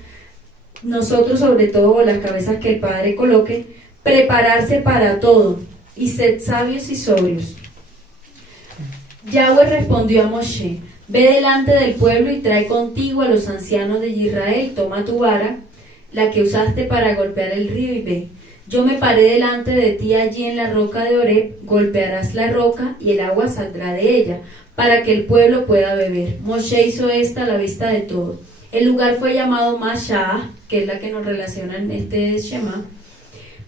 nosotros sobre todo, las cabezas que el Padre coloque, prepararse para todo, y sed sabios y sobrios. Yahweh respondió a Moshe: ve delante del pueblo y trae contigo a los ancianos de Israel, toma tu vara, la que usaste para golpear el río, y ve. Yo me paré delante de ti allí en la roca de Horeb, golpearás la roca y el agua saldrá de ella, para que el pueblo pueda beber. Moshe hizo esta a la vista de todos. El lugar fue llamado Mashah, que es la que nos relaciona en este Shema.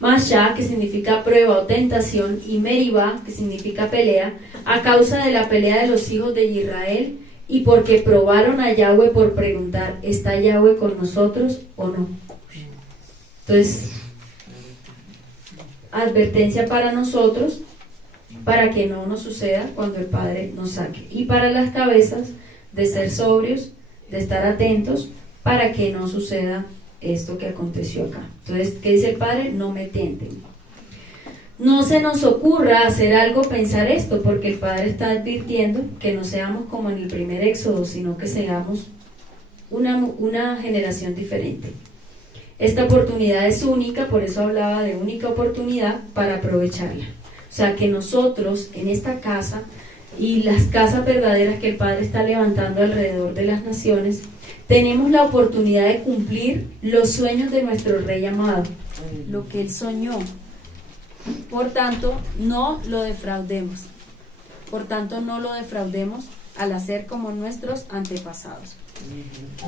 Mashah, que significa prueba o tentación, y Meribá, que significa pelea, a causa de la pelea de los hijos de Israel, y porque probaron a Yahweh por preguntar: ¿está Yahweh con nosotros o no? Entonces, advertencia para nosotros, para que no nos suceda cuando el Padre nos saque, y para las cabezas, de ser sobrios, de estar atentos, para que no suceda esto que aconteció acá. Entonces, ¿qué dice el Padre? No me tienten. No se nos ocurra hacer algo, pensar esto, porque el Padre está advirtiendo que no seamos como en el primer Éxodo, sino que seamos una generación diferente. Esta oportunidad es única, por eso hablaba de única oportunidad para aprovecharla. O sea, que nosotros en esta casa y las casas verdaderas que el Padre está levantando alrededor de las naciones, tenemos la oportunidad de cumplir los sueños de nuestro Rey amado, lo que Él soñó. Por tanto, no lo defraudemos. Por tanto, no lo defraudemos al hacer como nuestros antepasados.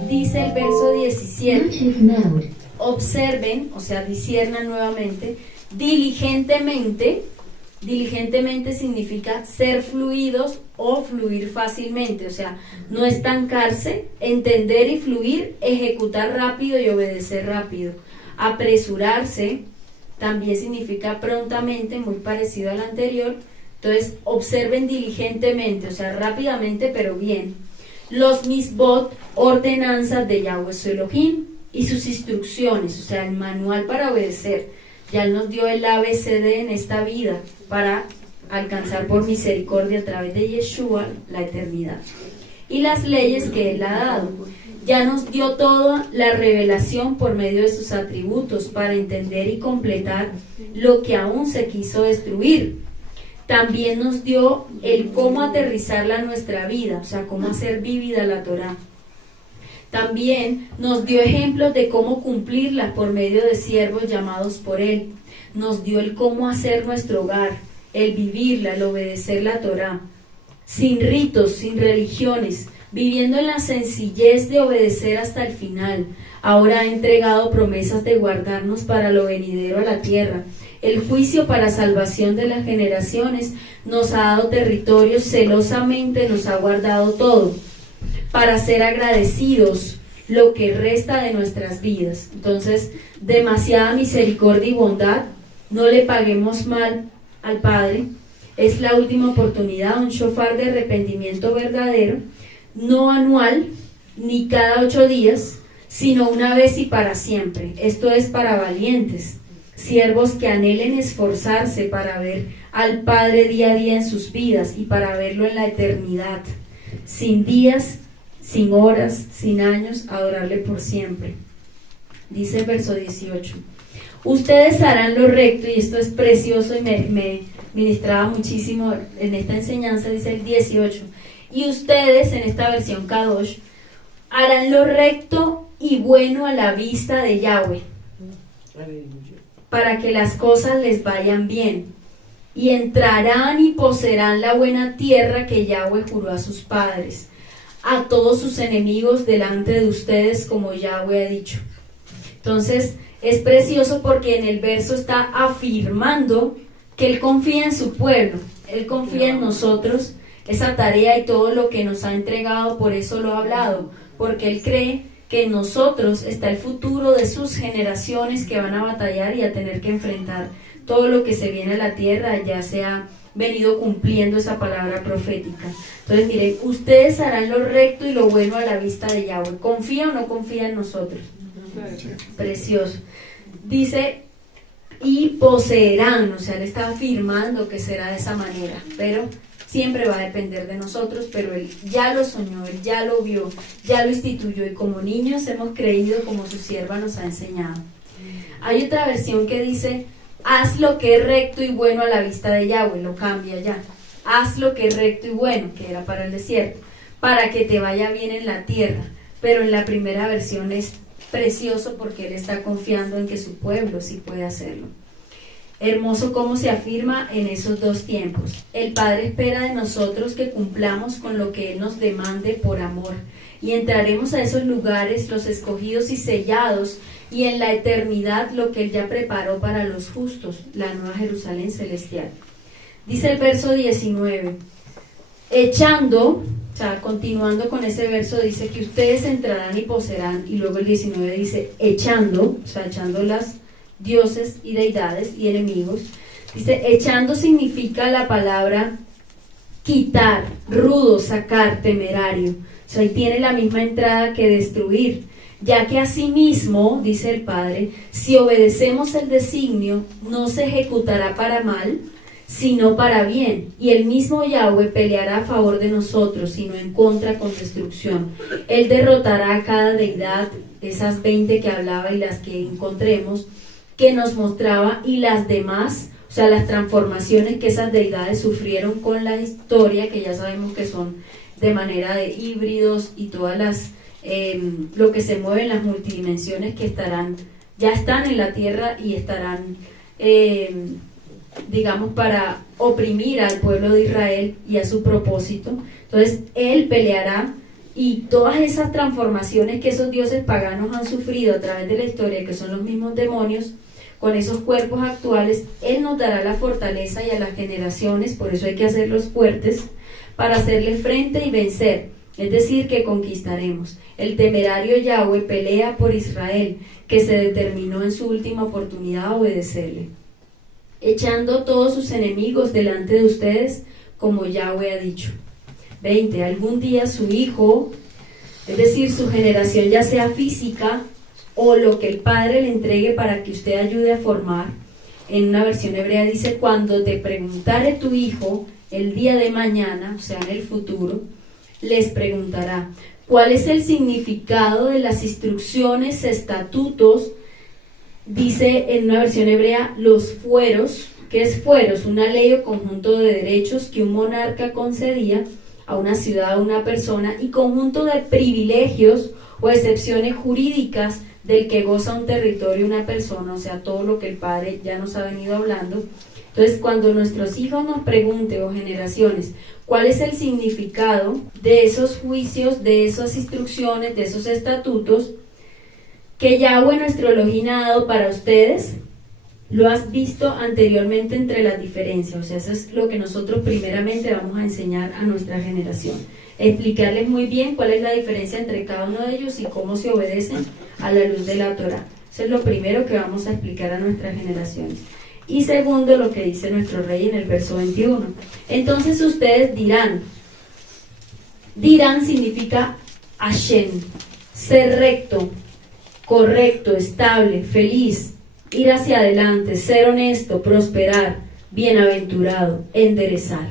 Dice el verso 17, observen, o sea, disciernan nuevamente, diligentemente. Diligentemente significa ser fluidos o fluir fácilmente, o sea, no estancarse, entender y fluir, ejecutar rápido y obedecer rápido. Apresurarse también significa prontamente, muy parecido al anterior. Entonces, observen diligentemente, o sea, rápidamente, pero bien. Los misbot, ordenanzas de Yahweh su Elohim, y sus instrucciones, o sea, el manual para obedecer. Ya Él nos dio el ABCD en esta vida para alcanzar por misericordia a través de Yeshua la eternidad. Y las leyes que Él ha dado. Ya nos dio toda la revelación por medio de sus atributos para entender y completar lo que aún se quiso destruir. También nos dio el cómo aterrizarla en nuestra vida, o sea, cómo hacer vívida la Torá. También nos dio ejemplos de cómo cumplirla por medio de siervos llamados por Él. Nos dio el cómo hacer nuestro hogar, el vivirla, el obedecer la Torá, sin ritos, sin religiones, viviendo en la sencillez de obedecer hasta el final. Ahora ha entregado promesas de guardarnos para lo venidero a la tierra. El juicio para salvación de las generaciones nos ha dado territorios, celosamente nos ha guardado todo, para ser agradecidos lo que resta de nuestras vidas. Entonces, demasiada misericordia y bondad, no le paguemos mal al Padre. Es la última oportunidad, un shofar de arrepentimiento verdadero, no anual, ni cada 8 días, sino una vez y para siempre. Esto es para valientes, siervos que anhelen esforzarse para ver al Padre día a día en sus vidas y para verlo en la eternidad, sin días, sin horas, sin años, adorarle por siempre. Dice el verso 18, ustedes harán lo recto, y esto es precioso y me ministraba muchísimo en esta enseñanza. Dice el 18, y ustedes, en esta versión Kadosh, harán lo recto y bueno a la vista de Yahweh, para que las cosas les vayan bien, y entrarán y poseerán la buena tierra que Yahweh juró a sus padres, a todos sus enemigos delante de ustedes, como Yahweh ha dicho. Entonces, es precioso porque en el verso está afirmando que Él confía en su pueblo, Él confía en nosotros, esa tarea y todo lo que nos ha entregado. Por eso lo ha hablado, porque Él cree que en nosotros está el futuro de sus generaciones que van a batallar y a tener que enfrentar todo lo que se viene a la tierra. Ya se ha venido cumpliendo esa palabra profética. Entonces, miren, ustedes harán lo recto y lo bueno a la vista de Yahweh. ¿Confía o no confía en nosotros? Sí. Precioso. Dice, y poseerán, o sea, Él está afirmando que será de esa manera, pero siempre va a depender de nosotros. Pero Él ya lo soñó, Él ya lo vio, ya lo instituyó, y como niños hemos creído como su sierva nos ha enseñado. Hay otra versión que dice, haz lo que es recto y bueno a la vista de Yahweh, lo cambia ya. Haz lo que es recto y bueno, que era para el desierto, para que te vaya bien en la tierra. Pero en la primera versión es precioso porque Él está confiando en que su pueblo sí puede hacerlo. Hermoso cómo se afirma en esos dos tiempos. El Padre espera de nosotros que cumplamos con lo que Él nos demande por amor, y entraremos a esos lugares, los escogidos y sellados, y en la eternidad lo que Él ya preparó para los justos, la nueva Jerusalén celestial. Dice el verso 19, echando, o sea, continuando con ese verso, dice que ustedes entrarán y poseerán, y luego el 19 dice echando, o sea, echando las dioses y deidades y enemigos. Dice, echando significa la palabra quitar, rudo, sacar, temerario. O sea, ahí tiene la misma entrada que destruir, ya que asimismo, dice el Padre, si obedecemos el designio, no se ejecutará para mal, sino para bien, y el mismo Yahweh peleará a favor de nosotros, sino en contra con destrucción. Él derrotará a cada deidad, esas 20 que hablaba y las que encontremos, que nos mostraba, y las demás, o sea, las transformaciones que esas deidades sufrieron con la historia, que ya sabemos que son de manera de híbridos, y todas las lo que se mueve en las multidimensiones que ya están en la tierra y estarán digamos, para oprimir al pueblo de Israel y a su propósito. Entonces, él peleará, y todas esas transformaciones que esos dioses paganos han sufrido a través de la historia, que son los mismos demonios, con esos cuerpos actuales, él nos dará la fortaleza y a las generaciones, por eso hay que hacerlos fuertes, para hacerle frente y vencer, es decir, que conquistaremos. El temerario Yahweh pelea por Israel, que se determinó en su última oportunidad a obedecerle, echando todos sus enemigos delante de ustedes, como Yahweh ha dicho. 20. Algún día su hijo, es decir, su generación, ya sea física o lo que el Padre le entregue para que usted ayude a formar. En una versión hebrea dice: cuando te preguntare tu hijo el día de mañana, o sea, en el futuro, les preguntará: ¿cuál es el significado de las instrucciones, estatutos? Dice en una versión hebrea, los fueros. ¿Qué es fueros? Una ley o conjunto de derechos que un monarca concedía a una ciudad, a una persona, y conjunto de privilegios o excepciones jurídicas del que goza un territorio, una persona, o sea, todo lo que el Padre ya nos ha venido hablando. Entonces, cuando nuestros hijos nos pregunten, o generaciones, cuál es el significado de esos juicios, de esas instrucciones, de esos estatutos que Yahweh nuestro Elohim ha dado para ustedes, lo has visto anteriormente entre las diferencias. O sea, eso es lo que nosotros primeramente vamos a enseñar a nuestra generación, explicarles muy bien cuál es la diferencia entre cada uno de ellos y cómo se obedecen a la luz de la Torah. Eso es lo primero que vamos a explicar a nuestras generaciones. Y segundo, lo que dice nuestro rey en el verso 21. Entonces ustedes dirán significa Hashem, ser recto, correcto, estable, feliz, ir hacia adelante, ser honesto, prosperar, bienaventurado, enderezar.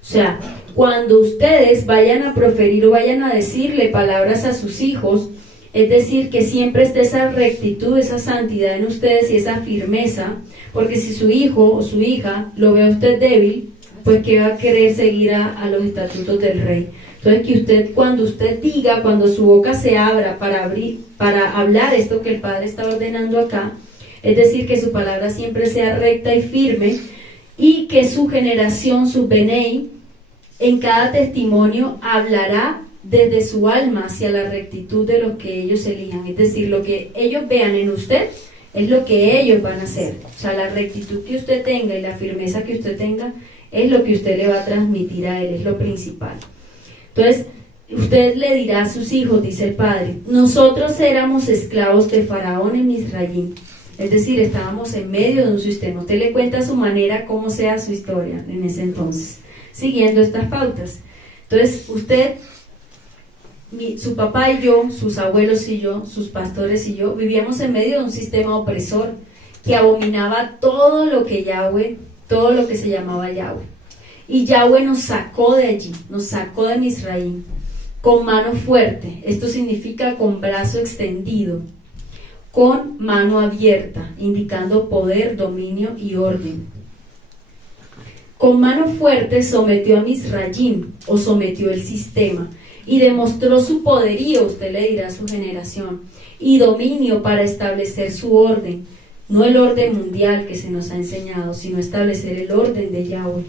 O sea, cuando ustedes vayan a proferir o vayan a decirle palabras a sus hijos, es decir, que siempre esté esa rectitud, esa santidad en ustedes y esa firmeza, porque si su hijo o su hija lo ve a usted débil, pues que va a querer seguir a los estatutos del rey. Entonces, que usted, cuando usted diga, cuando su boca se abra para hablar esto que el Padre está ordenando acá, es decir, que su palabra siempre sea recta y firme, y que su generación, su Benei, en cada testimonio hablará desde su alma hacia la rectitud de lo que ellos elijan. Es decir, lo que ellos vean en usted es lo que ellos van a hacer. O sea, la rectitud que usted tenga y la firmeza que usted tenga es lo que usted le va a transmitir a él, es lo principal. Entonces, usted le dirá a sus hijos, dice el Padre: nosotros éramos esclavos de Faraón en Misraim. Es decir, estábamos en medio de un sistema. Usted le cuenta a su manera cómo sea su historia en ese entonces, siguiendo estas pautas. Entonces, usted, su papá y yo, sus abuelos y yo, sus pastores y yo, vivíamos en medio de un sistema opresor que abominaba todo lo que Yahweh, todo lo que se llamaba Yahweh. Y Yahweh nos sacó de allí, nos sacó de Misraim, con mano fuerte. Esto significa con brazo extendido, con mano abierta, indicando poder, dominio y orden. Con mano fuerte sometió a Misraim, o sometió el sistema, y demostró su poderío, usted le dirá a su generación, y dominio para establecer su orden, no el orden mundial que se nos ha enseñado, sino establecer el orden de Yahweh.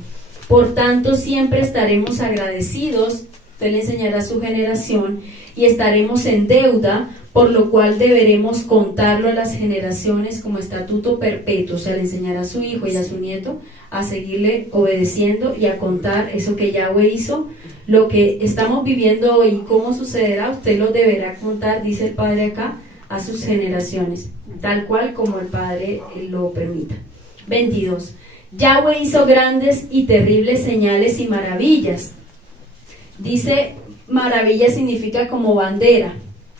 Por tanto, siempre estaremos agradecidos, usted le enseñará a su generación, y estaremos en deuda, por lo cual deberemos contarlo a las generaciones como estatuto perpetuo. O sea, le enseñará a su hijo y a su nieto a seguirle obedeciendo y a contar eso que Yahweh hizo. Lo que estamos viviendo hoy, cómo sucederá, usted lo deberá contar, dice el Padre acá, a sus generaciones, tal cual como el Padre lo permita. 22. Yahweh hizo grandes y terribles señales y maravillas. Dice, maravilla significa como bandera,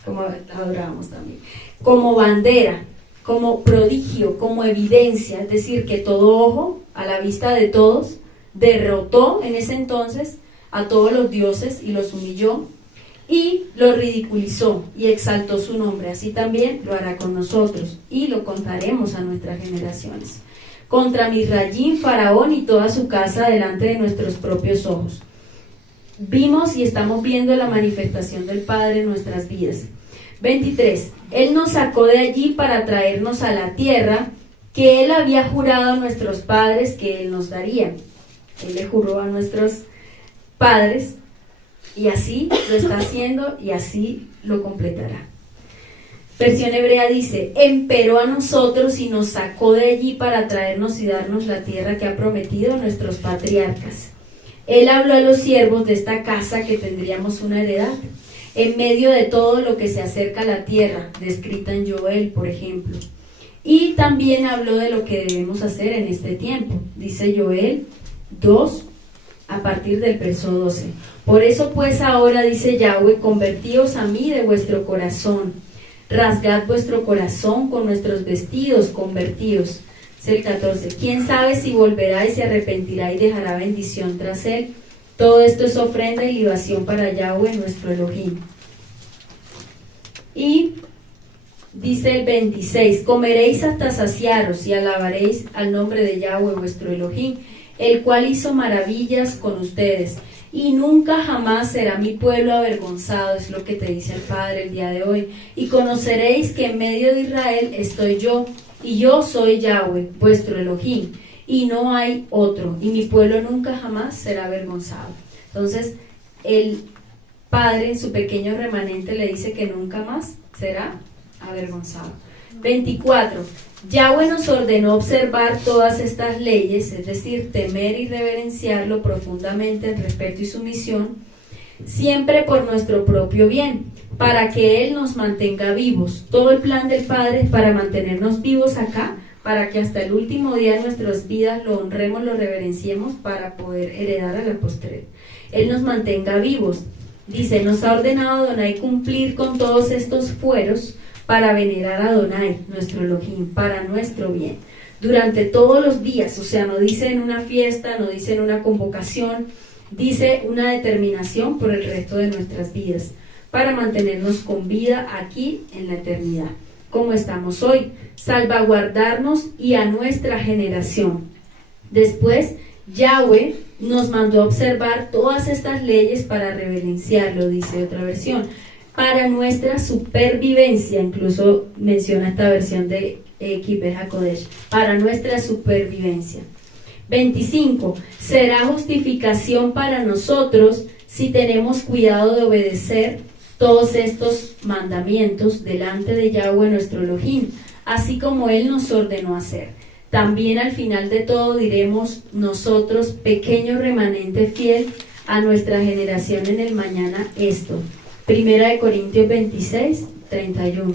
como adorábamos también, como bandera, como prodigio, como evidencia, es decir, que todo ojo, a la vista de todos, derrotó en ese entonces a todos los dioses y los humilló y los ridiculizó y exaltó su nombre. Así también lo hará con nosotros y lo contaremos a nuestras generaciones. Contra Misraim, Faraón y toda su casa delante de nuestros propios ojos. Vimos y estamos viendo la manifestación del Padre en nuestras vidas. 23. Él nos sacó de allí para traernos a la tierra que Él había jurado a nuestros padres que Él nos daría. Él le juró a nuestros padres y así lo está haciendo y así lo completará. Versión hebrea dice: empero a nosotros y nos sacó de allí para traernos y darnos la tierra que ha prometido a nuestros patriarcas. Él habló a los siervos de esta casa que tendríamos una heredad, en medio de todo lo que se acerca a la tierra, descrita en Joel, por ejemplo. Y también habló de lo que debemos hacer en este tiempo. Dice Joel 2, a partir del verso 12. Por eso pues ahora, dice Yahweh, convertíos a mí de vuestro corazón. Rasgad vuestro corazón con nuestros vestidos, convertíos. Es el 14. ¿Quién sabe si volverá y se arrepentirá y dejará bendición tras él? Todo esto es ofrenda y libación para Yahweh, nuestro Elohim. Y dice el 26, comeréis hasta saciaros y alabaréis al nombre de Yahweh, vuestro Elohim, el cual hizo maravillas con ustedes. Y nunca jamás será mi pueblo avergonzado, es lo que te dice el Padre el día de hoy. Y conoceréis que en medio de Israel estoy yo, y yo soy Yahweh, vuestro Elohim, y no hay otro, y mi pueblo nunca jamás será avergonzado. Entonces, el Padre en su pequeño remanente le dice que nunca más será avergonzado. 24. Yahweh nos ordenó observar todas estas leyes, es decir, temer y reverenciarlo profundamente en respeto y sumisión, siempre por nuestro propio bien, para que Él nos mantenga vivos. Todo el plan del Padre es para mantenernos vivos acá, para que hasta el último día de nuestras vidas lo honremos, lo reverenciemos, para poder heredar a la postre. Él nos mantenga vivos. Dice, nos ha ordenado Adonai cumplir con todos estos fueros para venerar a Adonai, nuestro Elohim, para nuestro bien. Durante todos los días, o sea, no dice en una fiesta, no dice en una convocación, dice una determinación por el resto de nuestras vidas, para mantenernos con vida aquí en la eternidad, como estamos hoy, salvaguardarnos y a nuestra generación. Después, Yahweh nos mandó a observar todas estas leyes para reverenciarlo, dice otra versión, para nuestra supervivencia, incluso menciona esta versión de Kibbutz HaKodesh, para nuestra supervivencia. 25. Será justificación para nosotros si tenemos cuidado de obedecer todos estos mandamientos delante de Yahweh nuestro Elohim, así como Él nos ordenó hacer. También al final de todo diremos nosotros, pequeño remanente fiel a nuestra generación en el mañana, esto. 1 Corintios 26, 31.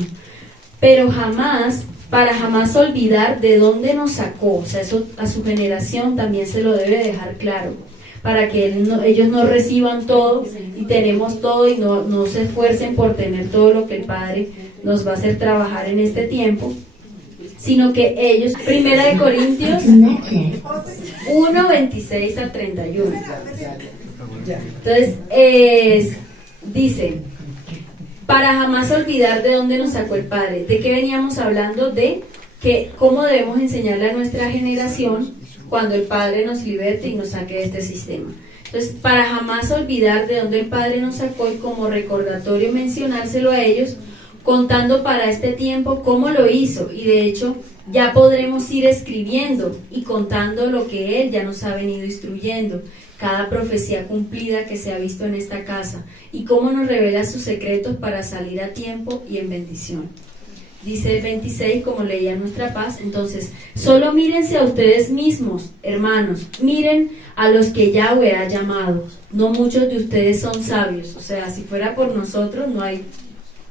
Pero jamás, para jamás olvidar de dónde nos sacó, o sea, eso a su generación también se lo debe dejar claro, para que ellos no reciban todo y tenemos todo y no se esfuercen por tener todo lo que el Padre nos va a hacer trabajar en este tiempo, sino que ellos, 1 Corintios 1, 26 al 31. Entonces, dice, para jamás olvidar de dónde nos sacó el Padre. ¿De qué veníamos hablando? De que cómo debemos enseñarle a nuestra generación cuando el Padre nos liberte y nos saque de este sistema. Entonces, para jamás olvidar de dónde el Padre nos sacó y como recordatorio mencionárselo a ellos, contando para este tiempo cómo lo hizo, y de hecho ya podremos ir escribiendo y contando lo que Él ya nos ha venido instruyendo, cada profecía cumplida que se ha visto en esta casa, y cómo nos revela sus secretos para salir a tiempo y en bendición. Dice el 26, como leía Nuestra Paz, entonces, solo mírense a ustedes mismos, hermanos, miren a los que Yahweh ha llamado. No muchos de ustedes son sabios, o sea, si fuera por nosotros no hay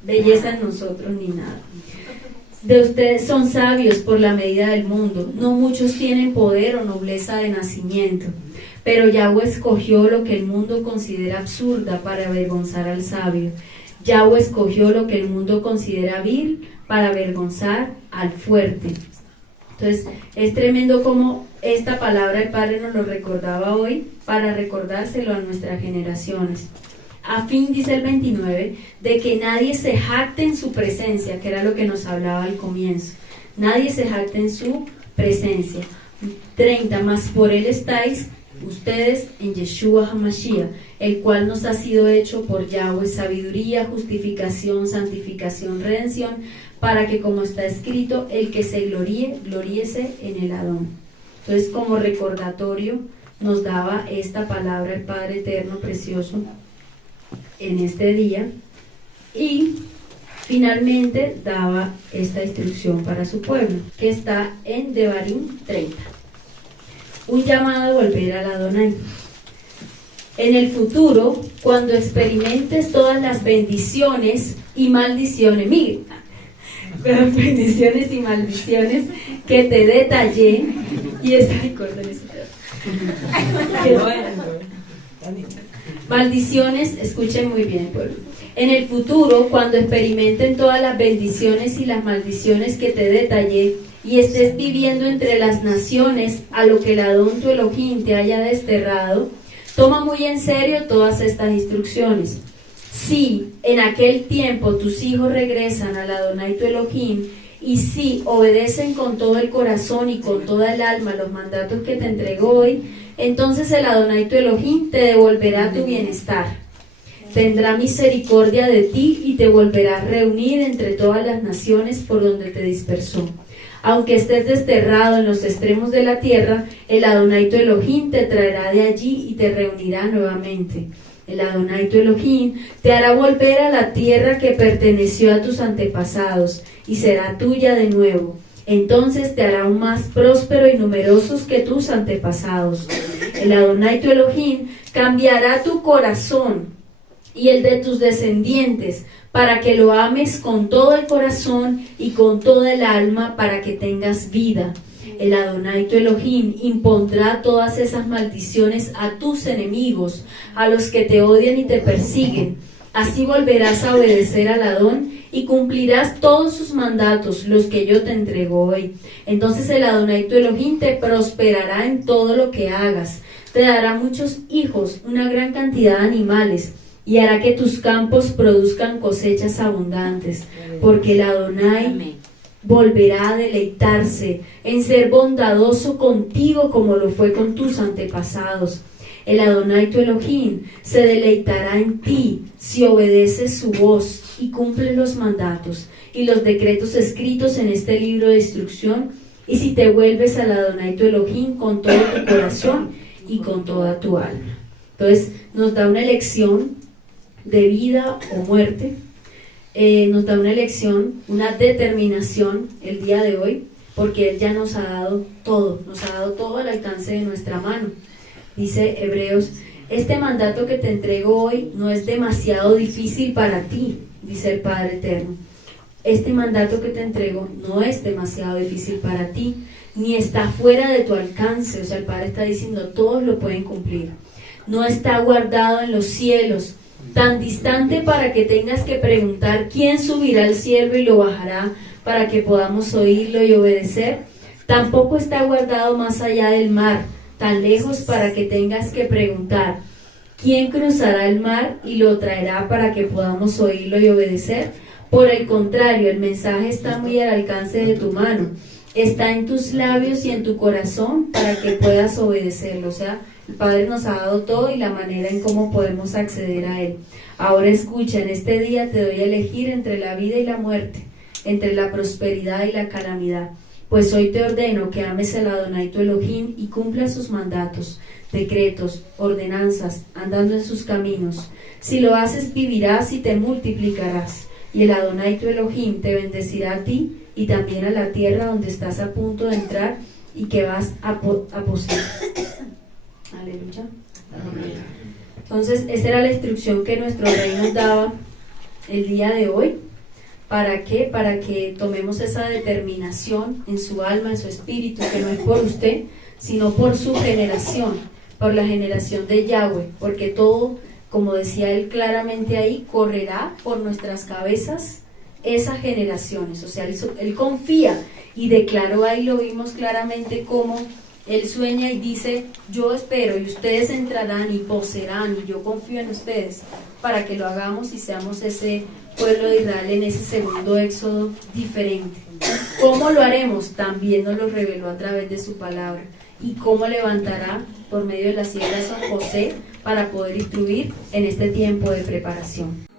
belleza en nosotros ni nada. De ustedes son sabios por la medida del mundo, no muchos tienen poder o nobleza de nacimiento, pero Yahweh escogió lo que el mundo considera absurda para avergonzar al sabio. Yahweh escogió lo que el mundo considera vil para avergonzar al fuerte. Entonces, es tremendo como esta palabra el Padre nos lo recordaba hoy para recordárselo a nuestras generaciones. A fin, dice el 29, de que nadie se jacte en su presencia, que era lo que nos hablaba al comienzo. Nadie se jacte en su presencia. 30, más por Él estáis ustedes en Yeshua HaMashiach, el cual nos ha sido hecho por Yahweh sabiduría, justificación, santificación, redención, para que, como está escrito, el que se gloríe, gloríese en el Adón. Entonces, como recordatorio, nos daba esta palabra el Padre Eterno Precioso en este día, y finalmente daba esta instrucción para su pueblo, que está en Devarim 30. Un llamado a volver al Adonai. En el futuro, cuando experimentes todas las bendiciones y maldiciones, miren, las bendiciones y maldiciones que te detallé, y esta maldiciones, escuchen muy bien, pueblo. En el futuro, cuando experimenten todas las bendiciones y las maldiciones que te detallé, y estés viviendo entre las naciones a lo que el Adón tu Elohim te haya desterrado, toma muy en serio todas estas instrucciones. Si en aquel tiempo tus hijos regresan al Adonai tu Elohim, y si obedecen con todo el corazón y con toda el alma los mandatos que te entregó hoy, entonces el Adonai tu Elohim te devolverá tu bienestar. Tendrá misericordia de ti y te volverá a reunir entre todas las naciones por donde te dispersó. Aunque estés desterrado en los extremos de la tierra, el Adonai tu Elohim te traerá de allí y te reunirá nuevamente. El Adonai tu Elohim te hará volver a la tierra que perteneció a tus antepasados y será tuya de nuevo. Entonces te hará aún más próspero y numerosos que tus antepasados. El Adonai tu Elohim cambiará tu corazón y el de tus descendientes, para que lo ames con todo el corazón y con toda el alma, para que tengas vida. El Adonai tu Elohim impondrá todas esas maldiciones a tus enemigos, a los que te odian y te persiguen. Así volverás a obedecer al Adón y cumplirás todos sus mandatos, los que yo te entrego hoy. Entonces el Adonai tu Elohim te prosperará en todo lo que hagas. Te dará muchos hijos, una gran cantidad de animales, y hará que tus campos produzcan cosechas abundantes, porque el Adonai volverá a deleitarse en ser bondadoso contigo como lo fue con tus antepasados. El Adonai tu Elohim se deleitará en ti si obedeces su voz y cumples los mandatos y los decretos escritos en este libro de instrucción, y si te vuelves al Adonai tu Elohim con todo tu corazón y con toda tu alma. Entonces nos da una elección de vida o muerte, nos da una elección, una determinación el día de hoy, porque Él ya nos ha dado todo al alcance de nuestra mano. Dice Hebreos, este mandato que te entrego hoy no es demasiado difícil para ti, dice el Padre Eterno. Este mandato que te entrego no es demasiado difícil para ti, ni está fuera de tu alcance. O sea, el Padre está diciendo, todos lo pueden cumplir. No está guardado en los cielos, tan distante para que tengas que preguntar quién subirá al cielo y lo bajará para que podamos oírlo y obedecer. Tampoco está guardado más allá del mar, tan lejos para que tengas que preguntar quién cruzará el mar y lo traerá para que podamos oírlo y obedecer. Por el contrario, el mensaje está muy al alcance de tu mano, está en tus labios y en tu corazón para que puedas obedecerlo. O sea, el Padre nos ha dado todo y la manera en cómo podemos acceder a Él. Ahora escucha, en este día te doy a elegir entre la vida y la muerte, entre la prosperidad y la calamidad. Pues hoy te ordeno que ames al Adonai tu Elohim y cumplas sus mandatos, decretos, ordenanzas, andando en sus caminos. Si lo haces, vivirás y te multiplicarás. Y el Adonai tu Elohim te bendecirá a ti y también a la tierra donde estás a punto de entrar y que vas a poseer. Aleluya. Entonces, esta era la instrucción que nuestro Rey nos daba el día de hoy. ¿Para qué? Para que tomemos esa determinación en su alma, en su espíritu, que no es por usted, sino por su generación, por la generación de Yahweh, porque todo, como decía él claramente ahí, correrá por nuestras cabezas esas generaciones. O sea, él confía y declaró ahí, lo vimos claramente como él sueña y dice, yo espero y ustedes entrarán y poseerán y yo confío en ustedes para que lo hagamos y seamos ese pueblo de Israel en ese segundo éxodo diferente. ¿Cómo lo haremos? También nos lo reveló a través de su palabra. y cómo levantará por medio de las siervas a José para poder instruir en este tiempo de preparación.